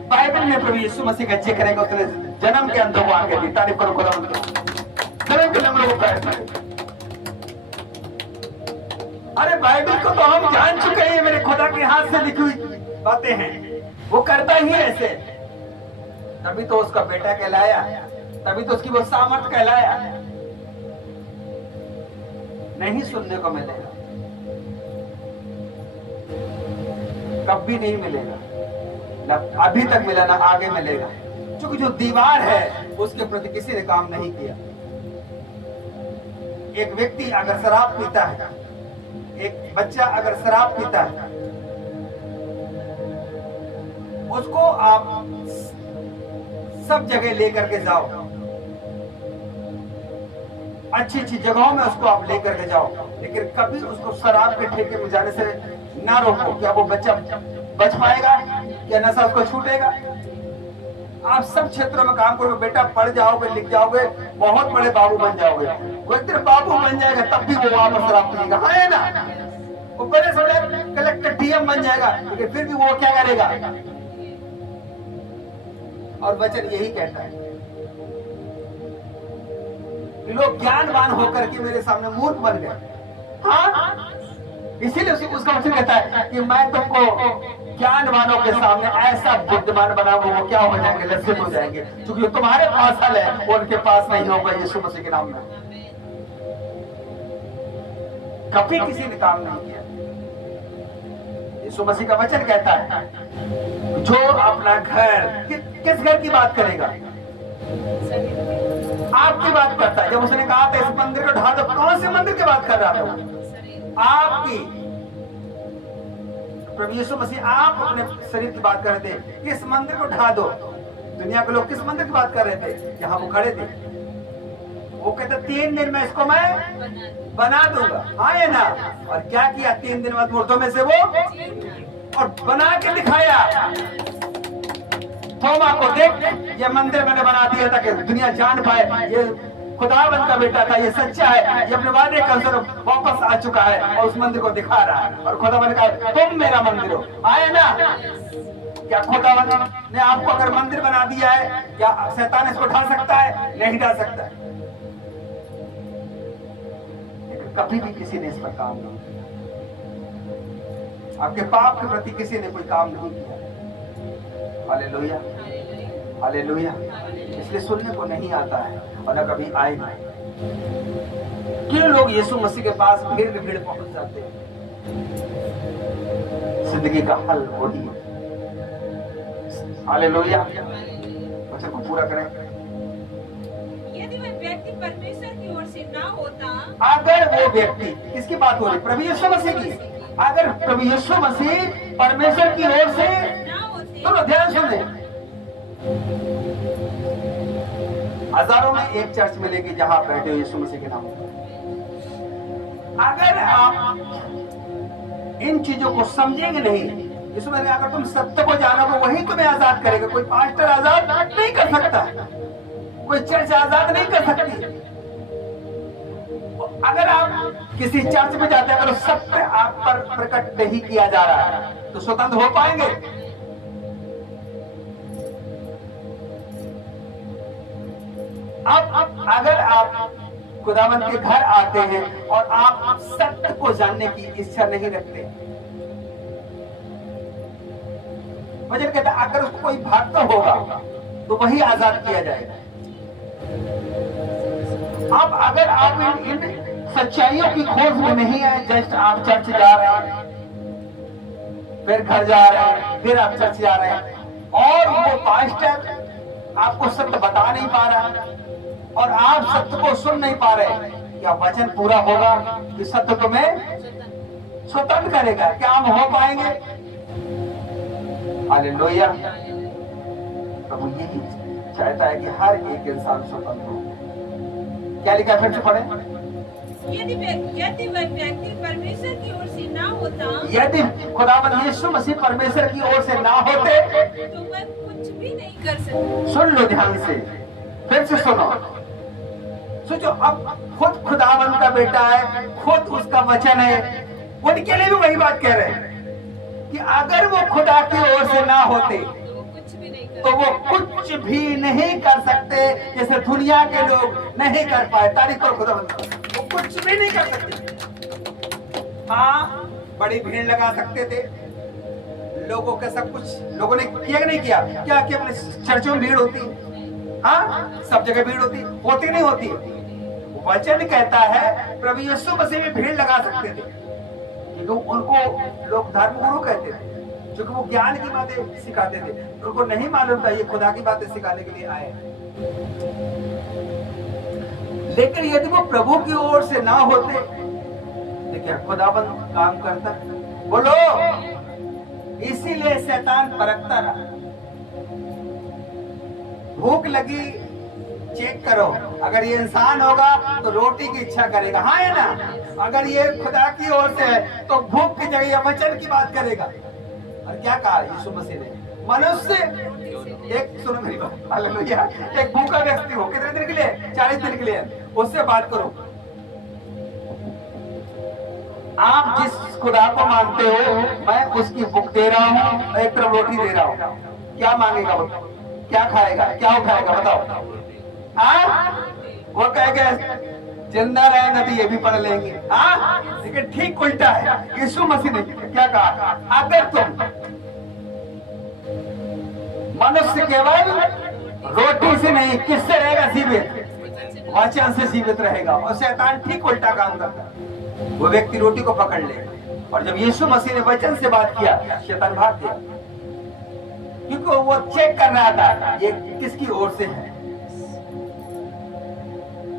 बाइबल में प्रभु यीशु मसीह का जिक्र करेगा, उसने जन्म के अंधों को आंखें दी। तारीफ करो खुदा उनकी, जन्म के लंगड़ों को पैर दिए। अरे बाइबल को तो हम जान चुके हैं, मेरे खुदा के हाथ से लिखी हुई बातें हैं। वो करता ही ऐसे, तभी तो उसका बेटा कहलाया, तभी तो उसकी वो सामर्थ कहलाया। नहीं सुनने को मिलेगा, कभी नहीं मिलेगा, ना अभी तक मिला ना आगे मिलेगा, क्योंकि जो दीवार है उसके प्रति किसी ने काम नहीं किया। एक व्यक्ति अगर शराब पीता है, एक बच्चा अगर शराब पीता है, उसको आप सब जगह लेकर के जाओ, अच्छी अच्छी जगहों में उसको आप लेकर के जाओ, लेकिन कभी उसको शराब के ठेके में जाने से ना रोको। क्या वो बच्चा बच पाएगा? क्या नशा उसको छूटेगा? आप सब क्षेत्रों में काम करोगे, बेटा पढ़ जाओगे, लिख जाओगे, बहुत बड़े बाबू बन जाओगे। कोई दिन बाबू बन जाएगा तब भी वो वापस शराब पिएगा, हाँ है ना? वो बड़े से बड़े कलेक्टर डीएम बन जाएगा, लेकिन फिर भी वो क्या करेगा? और वचन यही कहता है, लोग ज्ञानवान होकर के मेरे सामने मूर्ख बन गए। हाँ, इसीलिए उसका वचन कहता है कि मैं तुमको ज्ञानवानों के सामने ऐसा बुद्धिमान बनाऊंगा, वो क्या हो जाएंगे? लज्जित हो जाएंगे, क्योंकि तुम्हारे पास हल है, वो उनके पास नहीं होगा। यीशु मसीह के नाम में कभी किसी ने काम नहीं किया। यीशु मसीह का वचन कहता है, जो अपना घर, किस घर की बात करेगा? आपकी बात करता है। जब उसने कहा था इस मंदिर को ढा दो, कौन से मंदिर की बात कर रहा था? आपकी। प्रभु यीशु मसीह आप अपने शरीर की बात कर रहे थे कि इस मंदिर को ढा दो। दुनिया के लोग किस मंदिर की बात कर रहे थे? जहां वो खड़े थे। वो कहते 3 दिन में इसको मैं बना दूंगा, हाँ है ना? और क्या किया? 3 दिन बाद मुर्दों में से वो और बना के दिखाया। थोमा को देख, ये मंदिर मैंने बना दिया ताकि दुनिया जान पाए ये खुदावंद का बेटा था, ये सच्चा है, ये अपने वादे का अनुसार वापस आ चुका है और उस मंदिर को दिखा रहा है। और खुदावंद ने कहा तुम मेरा मंदिर हो, आए ना? क्या खुदावंद ने आपको अगर मंदिर बना दिया है, क्या शैतान इसको ढा सकता है? नहीं ढा सकता है। लेकिन कभी भी किसी ने इस पर काम नहीं किया। आपके पाप के प्रति किसी ने कोई काम नहीं किया। Hallelujah, hallelujah. इसलिए सुनने को नहीं आता है और न कभी आएगा। क्यों लोग यीशु मसीह के पास भीड़ में भीड़ पहुंच जाते हैं? जिंदगी का हल वही है। हालेलुया। बच्चे को पूरा करें। यदि वह व्यक्ति परमेश्वर की ओर से ना होता, अगर वो व्यक्ति, किसकी बात हो रही? प्रभु यीशु मसीह की। अगर प्रभु यीशु मसीह परमेश्वर की ओर से ना होते, तो ध्यान सुन ले, हजारों में एक चर्च मिलेगी जहां आप बैठे हो यीशु मसीह के नाम पर। अगर आप इन चीजों को समझेंगे नहीं, यीशु मसीह अगर तुम सत्य को जानोगे वही तुम्हें आजाद करेगा। कोई पास्टर आजाद नहीं कर सकता, कोई चर्च आजाद नहीं कर सकती। अगर आप किसी चर्च में जाते हैं, अगर सत्य आप पर प्रकट नहीं किया जा रहा है तो स्वतंत्र हो पाएंगे? अब अगर आप खुदावंद के घर आते हैं और आप सत्य को जानने की इच्छा नहीं रखते, वचन कहता है अगर उसको कोई भागता होगा तो वही आजाद किया जाएगा। अब अगर आप इन सच्चाइयों की खोज में नहीं आए, जस्ट आप चर्च जा रहे हैं, फिर घर जा रहे हैं, फिर आप चर्च जा रहे हैं और वो पास्टर आपको सत्य बता नहीं पा रहा और आप सत्य को सुन नहीं पा रहे, क्या वचन पूरा होगा कि सत्य तुम्हें स्वतंत्र करेगा? क्या हम हो पाएंगे? हालेलुया। प्रभु यही चाहता है कि हर एक इंसान स्वतंत्र हो। क्या लिखा है? फिर से पढ़े। यदि वह व्यक्ति परमेश्वर की ओर से ना होता, यदि खुदावंद यीशु मसीह परमेश्वर की ओर से ना होते तो वह कुछ भी नहीं कर सकता। सुन लो ध्यान से, फिर से सुनो, सोचो। अब खुद खुदावंद का बेटा है, खुद उसका वचन है, उनके लिए भी वही बात कह रहे हैं कि अगर वो खुदा की ओर से ना होते तो वो कुछ भी नहीं कर सकते, जैसे दुनिया के लोग नहीं कर पाए। तारीफ करो खुदावंद, वो कुछ भी नहीं कर सकते। हाँ, बड़ी भीड़ लगा सकते थे, लोगों का सब कुछ लोगों ने किया नहीं किया? क्या कि अपने चर्चों में भीड़ होती? हाँ, सब जगह भीड़ होती नहीं होती? वचन कहता है प्रभु यीशु मसीह में भीड़ लगा सकते थे, क्योंकि उनको लोग धर्म गुरु कहते थे, क्योंकि वो ज्ञान की बातें सिखाते थे। उनको नहीं मालूम था ये खुदा की बातें सिखाने के लिए आए। लेकिन यदि वो प्रभु की ओर से ना होते तो क्या खुदाबंद काम करता? बोलो। इसीलिए शैतान परखता रहा। भूख लगी, चेक करो, अगर ये इंसान होगा तो रोटी की इच्छा करेगा, हाँ है ना? अगर ये खुदा की ओर से है तो भूख की जगह वचन की बात करेगा। और क्या कहा यीशु मसीह ने? मनुष्य एक, सुनो मेरी बात, हालेलुया, एक भूखा व्यक्ति हो, कितने दिन के लिए? 40 दिन के लिए, उससे बात करो। आप जिस खुदा को मानते हो, मैं उसकी भूख दे रहा हूँ, एक तरफ रोटी दे रहा हूँ, क्या मांगेगा वो? क्या खाएगा? क्या उठाएगा? बताओ। हाँ, वो कहेगा जिंदा रहे ना तो ये भी पढ़ लेंगे। हाँ, लेकिन ठीक उल्टा है। यीशु मसीह ने क्या कहा? अगर तुम मनुष्य केवल रोटी से नहीं, किससे रहेगा जीवित? वचन से जीवित रहेगा। और शैतान ठीक उल्टा काम करता है। वो व्यक्ति रोटी को पकड़ लेगा, और जब यीशु मसीह ने वचन से बात किया, शैतान भाग गया, क्योंकि वो चेक कर रहा था ये किसकी ओर से है?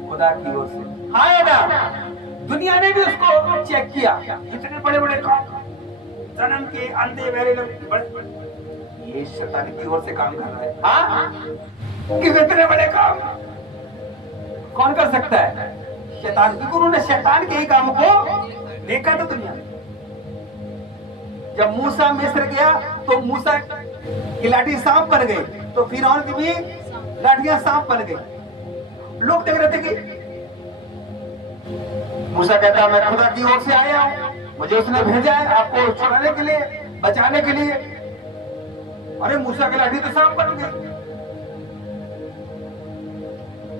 खुदा की ओर से, हाँ है ना? दुनिया ने भी उसको चेक किया, इतने बड़े बड़े काम, जन्म के अंधे बहरे लोग, ये शैतान की ओर से काम कर रहा है। हाँ, कि इतने बड़े काम कौन कर सकता है? शैतान, क्योंकि उन्होंने शैतान के ही काम को देखा था दुनिया। जब मूसा मिस्र गया तो मूसा की लाठी सांप बन गई, तो फिरौन की भी लाठियां सांप बन गई। लोग देख रहे थे कि मूसा कहता मैं खुदा की ओर से आया हूं, मुझे उसने भेजा है आपको छुड़ाने के लिए, बचाने के लिए। अरे मूसा की लाठी तो सांप बन गई।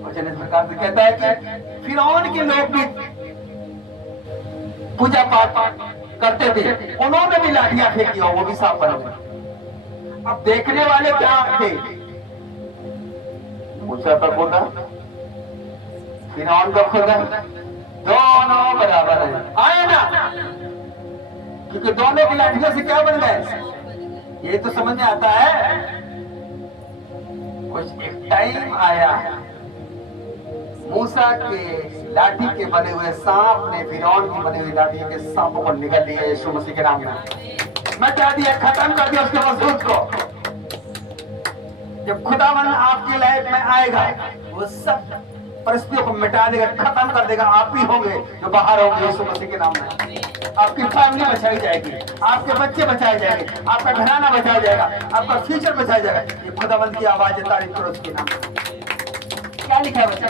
वचन इस प्रकार से कहता है कि फिरौन के लोग भी पूजा पाठ करते थे, उन्होंने भी लाठियां फेंकी और वो भी सांप बन गए। अब देखने वाले क्या थे? मूसा का खुदा, फिरौन का खुदा, दोनों बराबर है, आए ना? क्योंकि दोनों की लाठियों से क्या बन गए? ये तो समझ में आता है। कुछ एक टाइम आया, मूसा के लाठी के बने हुए सांप ने फिरौन की बनी हुई लाठी के सांपों को निगल लिया यीशु मसीह के नाम में। मैं कह दिया, खत्म कर दिया उसके वजूद को। जब खुदावन आपकी लाइफ में आएगा, वो सब परिस्थितियों को मिटा देगा, खत्म कर देगा। आप ही होंगे जो बाहर होंगे यीशु मसीह के नाम में। आपकी फैमिली बचाई जाएगी, आपके बच्चे बचाए जाएंगे, आपका घराना बचाया जाएगा, आपका फ्यूचर बचाया जाएगा। ये खुदावन की आवाज है, तारीफ करो उसके नाम में। क्या लिखा है बच्चा?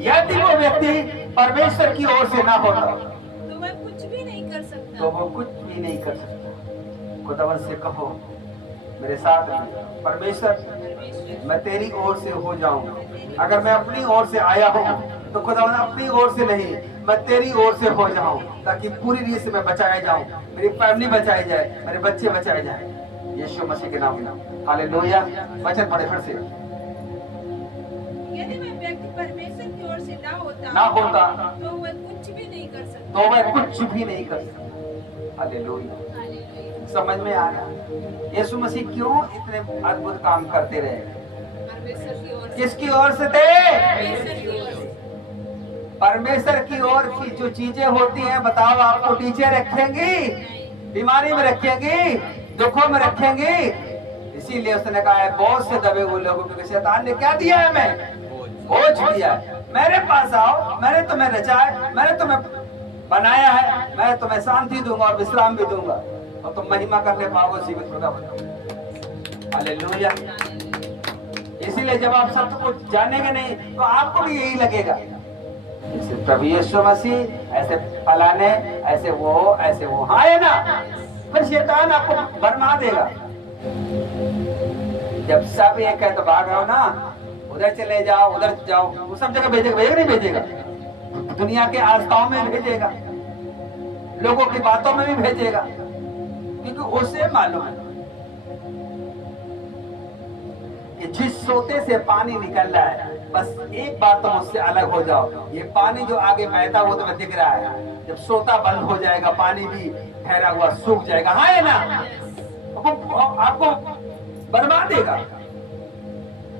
यदि वो व्यक्ति परमेश्वर की ओर से ना होता तो वह कुछ भी नहीं कर सकता। तो वो कुछ भी नहीं कर सकता। खुदावन से कहो मेरे साथ परमेश्वर, मैं तेरी ओर से हो जाऊं। अगर मैं अपनी ओर से आया हूं तो खुदावन अपनी ओर से नहीं, मैं तेरी ओर से हो जाऊं, ताकि पूरी रीत से मैं बचाया जाऊं, मेरी फैमिली बचाई जाए, मेरे बच्चे बचाए जाए यीशु मसीह के नाम में। हालेलुया। वचन पढ़े फिर से। यदि वह व्यक्ति परमेश्वर की ओर से ना होता तो वह कुछ भी नहीं कर सकता। हालेलुया। समझ में आ गया यीशु मसीह क्यों इतने अद्भुत काम करते रहे? परमेश्वर की ओर से। किसकी ओर से थे? परमेश्वर की ओर से। परमेश्वर की ओर की जो चीजें होती हैं, बताओ आपको नीचे रखेंगी, बीमारी में रखेंगी, दुखों में रखेंगी। इसीलिए उसने कहा है बोझ से दबे हुए लोगों को शैतान ने क्या दिया है? मैं बोझ दिया है। मेरे पास आओ, मैंने तुम्हें रचा है, मैंने तुम्हें बनाया है, मैं तुम्हें शांति दूंगा और विश्राम भी दूंगा, और तुम महिमा करने पाओगे जीवित खुदा बनाओ। हालेलुया। इसीलिए जब आप सत्य को जानेंगे नहीं तो आपको भी यही लगेगा जैसे प्रभु यीशु मसीह ऐसे फलाने, ऐसे वो, हाँ है ना? फिर शैतान आपको भरमा देगा। जब सब एक है तो भाग रहो ना, उधर चले जाओ, उधर जाओ, वो सब जगह भेजेगा नहीं भेजेगा? दुनिया के आस्थाओं में भेजेगा, लोगों की बातों में भी भेजेगा, क्योंकि उसे मालूम है कि जिस सोते से पानी निकल रहा है, बस एक बार तुम उससे अलग हो जाओ। ये पानी जो आगे बहता वो तुम्हें दिख रहा है, जब सोता बंद हो जाएगा पानी भी ठहरा हुआ सूख जाएगा। हाँ है ना, वो आपको बर्बाद देगा।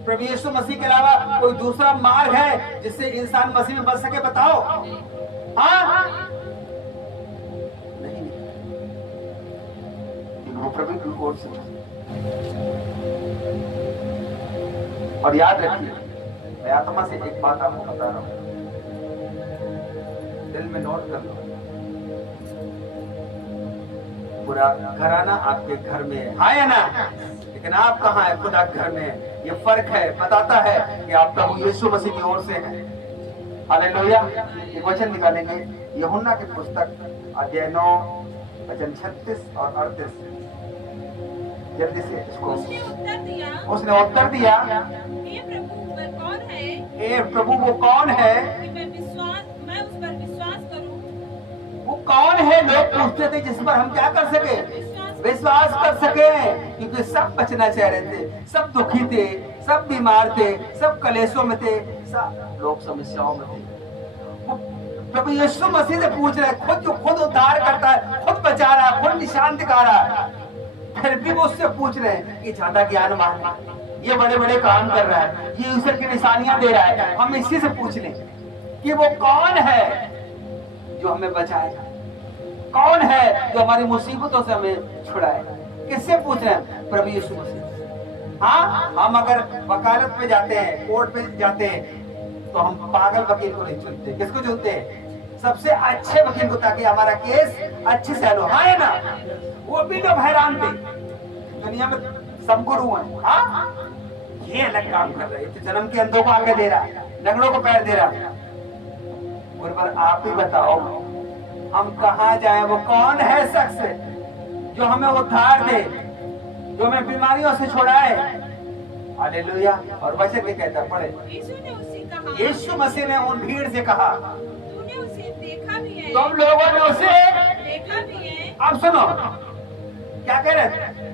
प्रभु यीशु मसीह के अलावा कोई दूसरा मार्ग है जिससे इंसान मसीह में बच सके? बताओ। हाँ नहीं, वो प्रभु की ओर से। और याद रखिए, मैं आत्मा से एक बात आपको बता रहा हूं, दिल में नोट कर लो। पूरा घराना आपके घर में है, हाँ या ना? लेकिन आप कहाँ है? खुदा घर में है। ये फर्क है, बताता है कि आप प्रभु यीशु मसीह की ओर से हैं। हालेलुया। एक वचन निकालेंगे, यूहन्ना की पुस्तक अध्याय 9 वचन 36 और 38। जल्दी से इसको। उसने उत्तर दिया, हे प्रभु वह कौन है? हे प्रभु वो कौन है कि मैं उस पर विश्वास करूं? वो कौन है? लोग पूछते थे जिस पर हम क्या कर सके? विश्वास कर सके। क्योंकि सब बचना चाह रहे थे, सब दुखी थे, सब बीमार थे, सब कलेशों में थे, सब लोग समस्याओं में थे। प्रभु यीशु मसीह से पूछ रहे, खुद उद्धार करता है, खुद बचा रहा है, खुद निशान दिखा रहा है, फिर भी वो उससे पूछ रहे हैं कि ज्यादा ज्ञानवान है, ये बड़े बड़े काम कर रहा है, ये ईश्वर की निशानियां दे रहा है। हम इसी से पूछ लें कि वो कौन है जो हमें बचाए, कौन है जो हमारी मुसीबतों से हमें छुड़ाए? किससे पूछ रहे हैं? प्रभु यीशु मसीह। हाँ, हम अगर वकालत पे जाते हैं, कोर्ट पे जाते हैं, तो हम पागल वकील को नहीं चुनते। किसको चुनते हैं? सबसे अच्छे वकील को, ताकि हमारा केस अच्छे से हल हो। हाँ है ना? वो भी लोग हैरान थे, दुनिया में सब गुरु हैं, हाँ ये अलग काम कर रहे हैं, जन्म के अंधों को आगे दे रहा है, लंगड़ों को पैर दे रहा है। और पर आप ही बताओ, हम कहाँ जाएं? वो कौन है शख्स जो हमें उद्धार दे, जो हमें बीमारियों से छुड़ाए? हालेलुया। और वचन के कहता पढ़े, यीशु मसीह ने उन भीड़ से कहा, तूने उसे देखा भी है, तुम लोगों ने उसे देखा भी है। अब सुनो क्या कह रहे?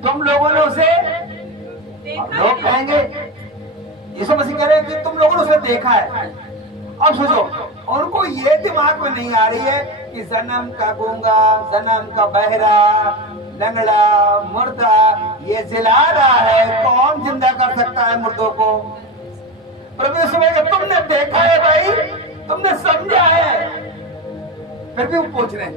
तुम लोगों ने उसे, लोग कहेंगे, यीशु मसीह कह रहे हैं कि तुम लोगों ने उसे देखा है। अब सोचो, उनको ये दिमाग में नहीं आ रही है कि जन्म का गूंगा, जन्म का बहरा, लंगड़ा, मुर्दा ये जिला रहा है, कौन जिंदा कर सकता है मुर्दों को? प्रभु यीशु ने कहा, तुमने देखा है भाई, तुमने समझा है। फिर भी वो पूछ रहे हैं,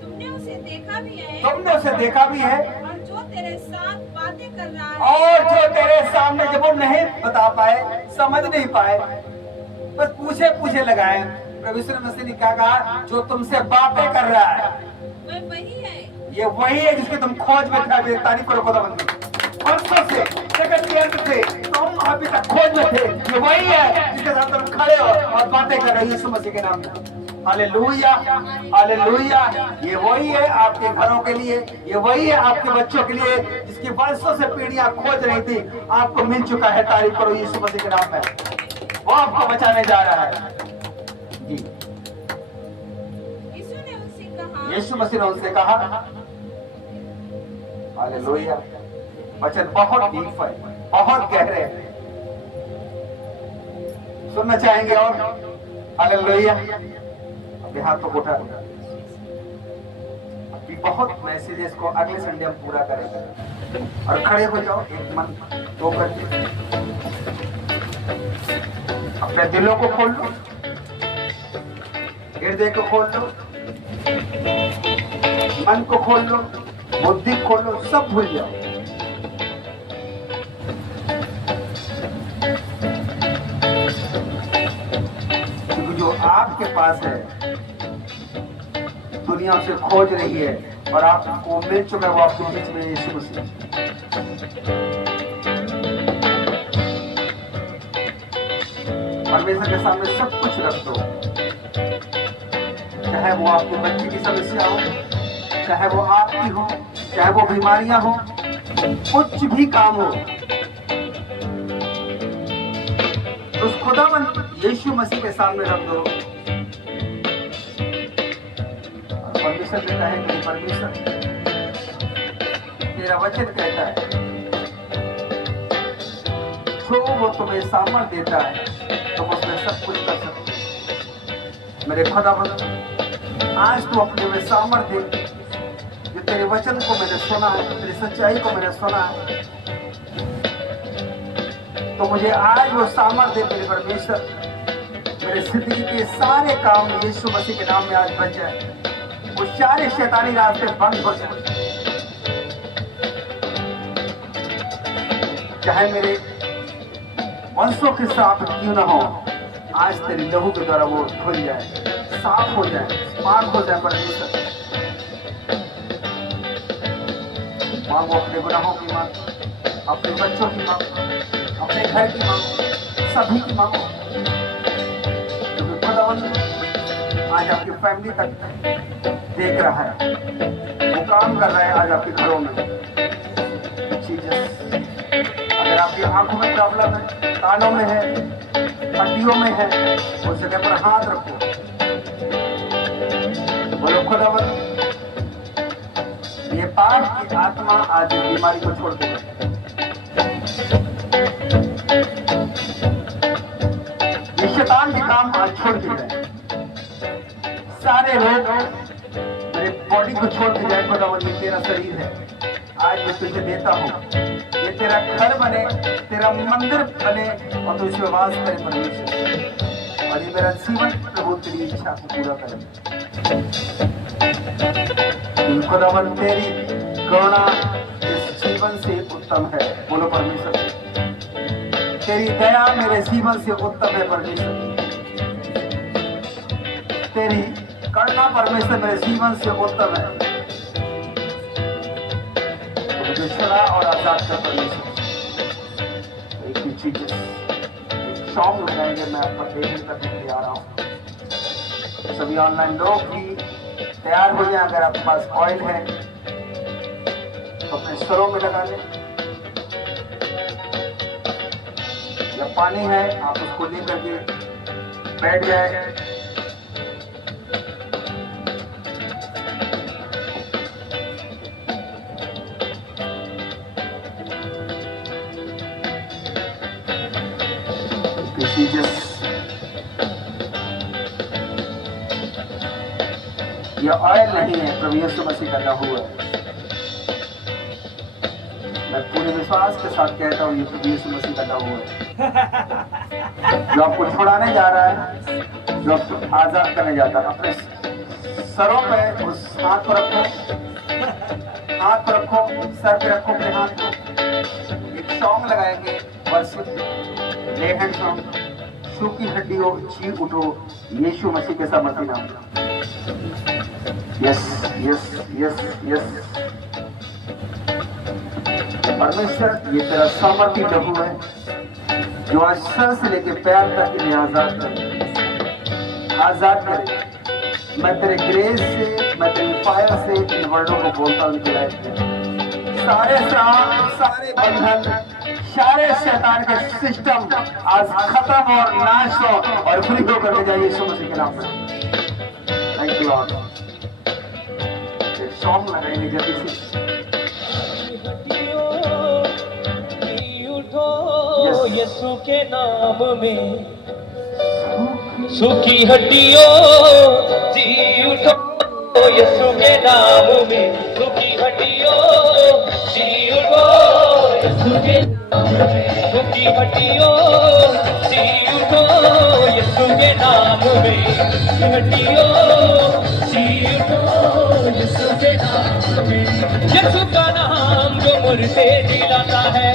तुमने उसे देखा भी है, तुमने उसे देखा भी है, और जो तेरे साथ बातें कर रहा है, और जो तेरे सामने, जब वो नहीं बता पाए, समझ नहीं पाए, बस पूछे लगाए। प्रभु यीशु मसीह ने क्या कहा? जो तुमसे बातें कर रहा है वह वही है, ये वही है जिसके तुम खोज में थे। तारीफ करो खुदावंद की। वर्षों से, जगत के अंत से तुम अभी तक खोज में थे, ये वही है जिसके साथ तुम खड़े हो और बातें कर रहे हो यीशु मसीह के नाम में। Hallelujah, hallelujah. ये वही है आपके घरों के लिए, ये वही है आपके बच्चों के लिए, जिसकी वर्षों से पीढ़ियां खोज रही थी, आपको मिल चुका है। तारीफ करो यीशु मसीह के नाम में, वो आपको बचाने जा रहा है। जी, यीशु मसीह ने उनसे कहा, हालेलुया। वचन बहुत डीप है, बहुत गहरे है, सुनना चाहेंगे और? हालेलुया। अपने हाथों को उठा, अभी बहुत मैसेजेस को अगले संडे हम पूरा करेंगे। और खड़े हो जाओ, एक मन दो करके, अपने दिलों को खोल लो, हृदय को खोल लो, मन को खोल लो, बुद्धि खोल लो, सब भूल जाओ। क्योंकि जो आपके पास है दुनिया उसे खोज रही है, और आपको मिल चुका है, वो आपके बीच में यीशु मसीह। परमेश्वर के सामने सब कुछ रख दो, चाहे वो आपके बच्चे की समस्या हो, चाहे वो आपकी हो, चाहे वो बीमारियां हो, कुछ भी काम हो, उस खुदावंद यीशु मसीह के सामने रख दो। परमेश्वर कहता है कि परमेश्वर, तेरा वचन कहता है जो वो तुम्हें सामर्थ्य देता है तुम उसमें सब कुछ कर सकते हो। मेरे खुदावंद, आज तू अपने में सामर्थ्य दे। जो तेरे वचन को मैंने सुना है, तेरी सच्चाई को मैंने सुना है, तो मुझे आज वो सामर्थ्य दे मेरे परमेश्वर। मेरे जिंदगी के सारे काम यीशु मसीह के नाम में आज बच जाए। वो सारे शैतानी रास्ते बंद हो जाए। चाहे मेरे वंशों के साथ क्यों ना हो, आज तेरे लहू के द्वारा वो धुल जाए, साफ हो जाए, पाक हो जाए। परमेश्वर, मांगो अपने गुनाहों की मांग, अपने बच्चों की मांग, अपने घर की मांग, सभी की मांगो। क्योंकि खुदावंद आज आपकी फैमिली तक देख रहा है, वो काम कर रहा है आज आपके घरों में। अगर आपकी आंखों में प्रॉब्लम है, कानों में है, हड्डियों में है, उस जगह पर हाथ रखो, बोलो खुदावंद ये पाप की आत्मा आज इस बीमारी को छोड़ दे। ये शैतान के काम आज छोड़ दिए जाए। सारे रोग मेरे बॉडी को छोड़ के जाए। खुदावंद ये तेरा शरीर है, आज मैं तुझे देता हूँ। ये तेरा घर बने, तेरा मंदिर बने और तू इसमें वास करे परमेश्वर। और ये मेरा जीवन प्रभु तेरी इच्छा को पूरा करे। खुदावंद तेरी करुणा इस जीवन से उत्तम है। बोलो परमेश्वर, तेरी दया मेरे जीवन से उत्तम है। परमेश्वर, तेरी करुणा परमेश्वर मेरे जीवन से उत्तम है। मुझे छुड़ा और आजाद कर परमेश्वर। एक ही चीज, एक सॉन्ग लगाएंगे, मैं आपका पेमेंट करने के लिए आ रहा हूँ। सभी ऑनलाइन लोग भी तैयार हो जाए। अगर आपके पास ऑयल है तो अपने स्वरों में लगा लें, या पानी है आप उसको लेकर के बैठ जाए। यह ऑयल नहीं है, प्रभु यीशु मसीह का लहू है। मैं पूरे विश्वास के साथ कहता हूँ, ये प्रभु यीशु मसीह का लहू है, जो आपको छुड़ाने जा रहा है, जो आपको आजाद करने जाता है। अपने सरों पे उस हाथ को रखो, हाथ को रखो, सर पे रखो अपने हाथ को। एक सॉन्ग लगाएंगे, वर्शिप ले हैंड सॉन्ग। सूखी हड्डियों चीर उठो यीशु मसीह के सामर्थ्य नाम। यस यस यस यस परमेश्वर, ये तेरा सामर्थ्य लहू है जो आज सर से लेके पैर तक इन्हें आजाद करे, आजाद करे। मैं तेरे ग्रेस से, मैं तेरी फायर से इन वर्डों को बोलता हूँ कि सारे श्राप, सारे बंधन, सारे शैतान के सिस्टम आज खत्म और नाश हो और फ्री हो करके जाइए यीशु मसीह के नाम में। Thank you Lord. एक सॉन्ग लगाएंगे जल्दी से। यीशु के नाम में सूखी हड्डियों जी उठो। यीशु के नाम में सूखी हड्डियों जी उठो। यीशु के सूखी हड्डियों जी उठो। यीशु के नाम में हड्डियों जी उठो। यीशु के नाम में, यीशु का नाम जो मुर्दे जिलाता है।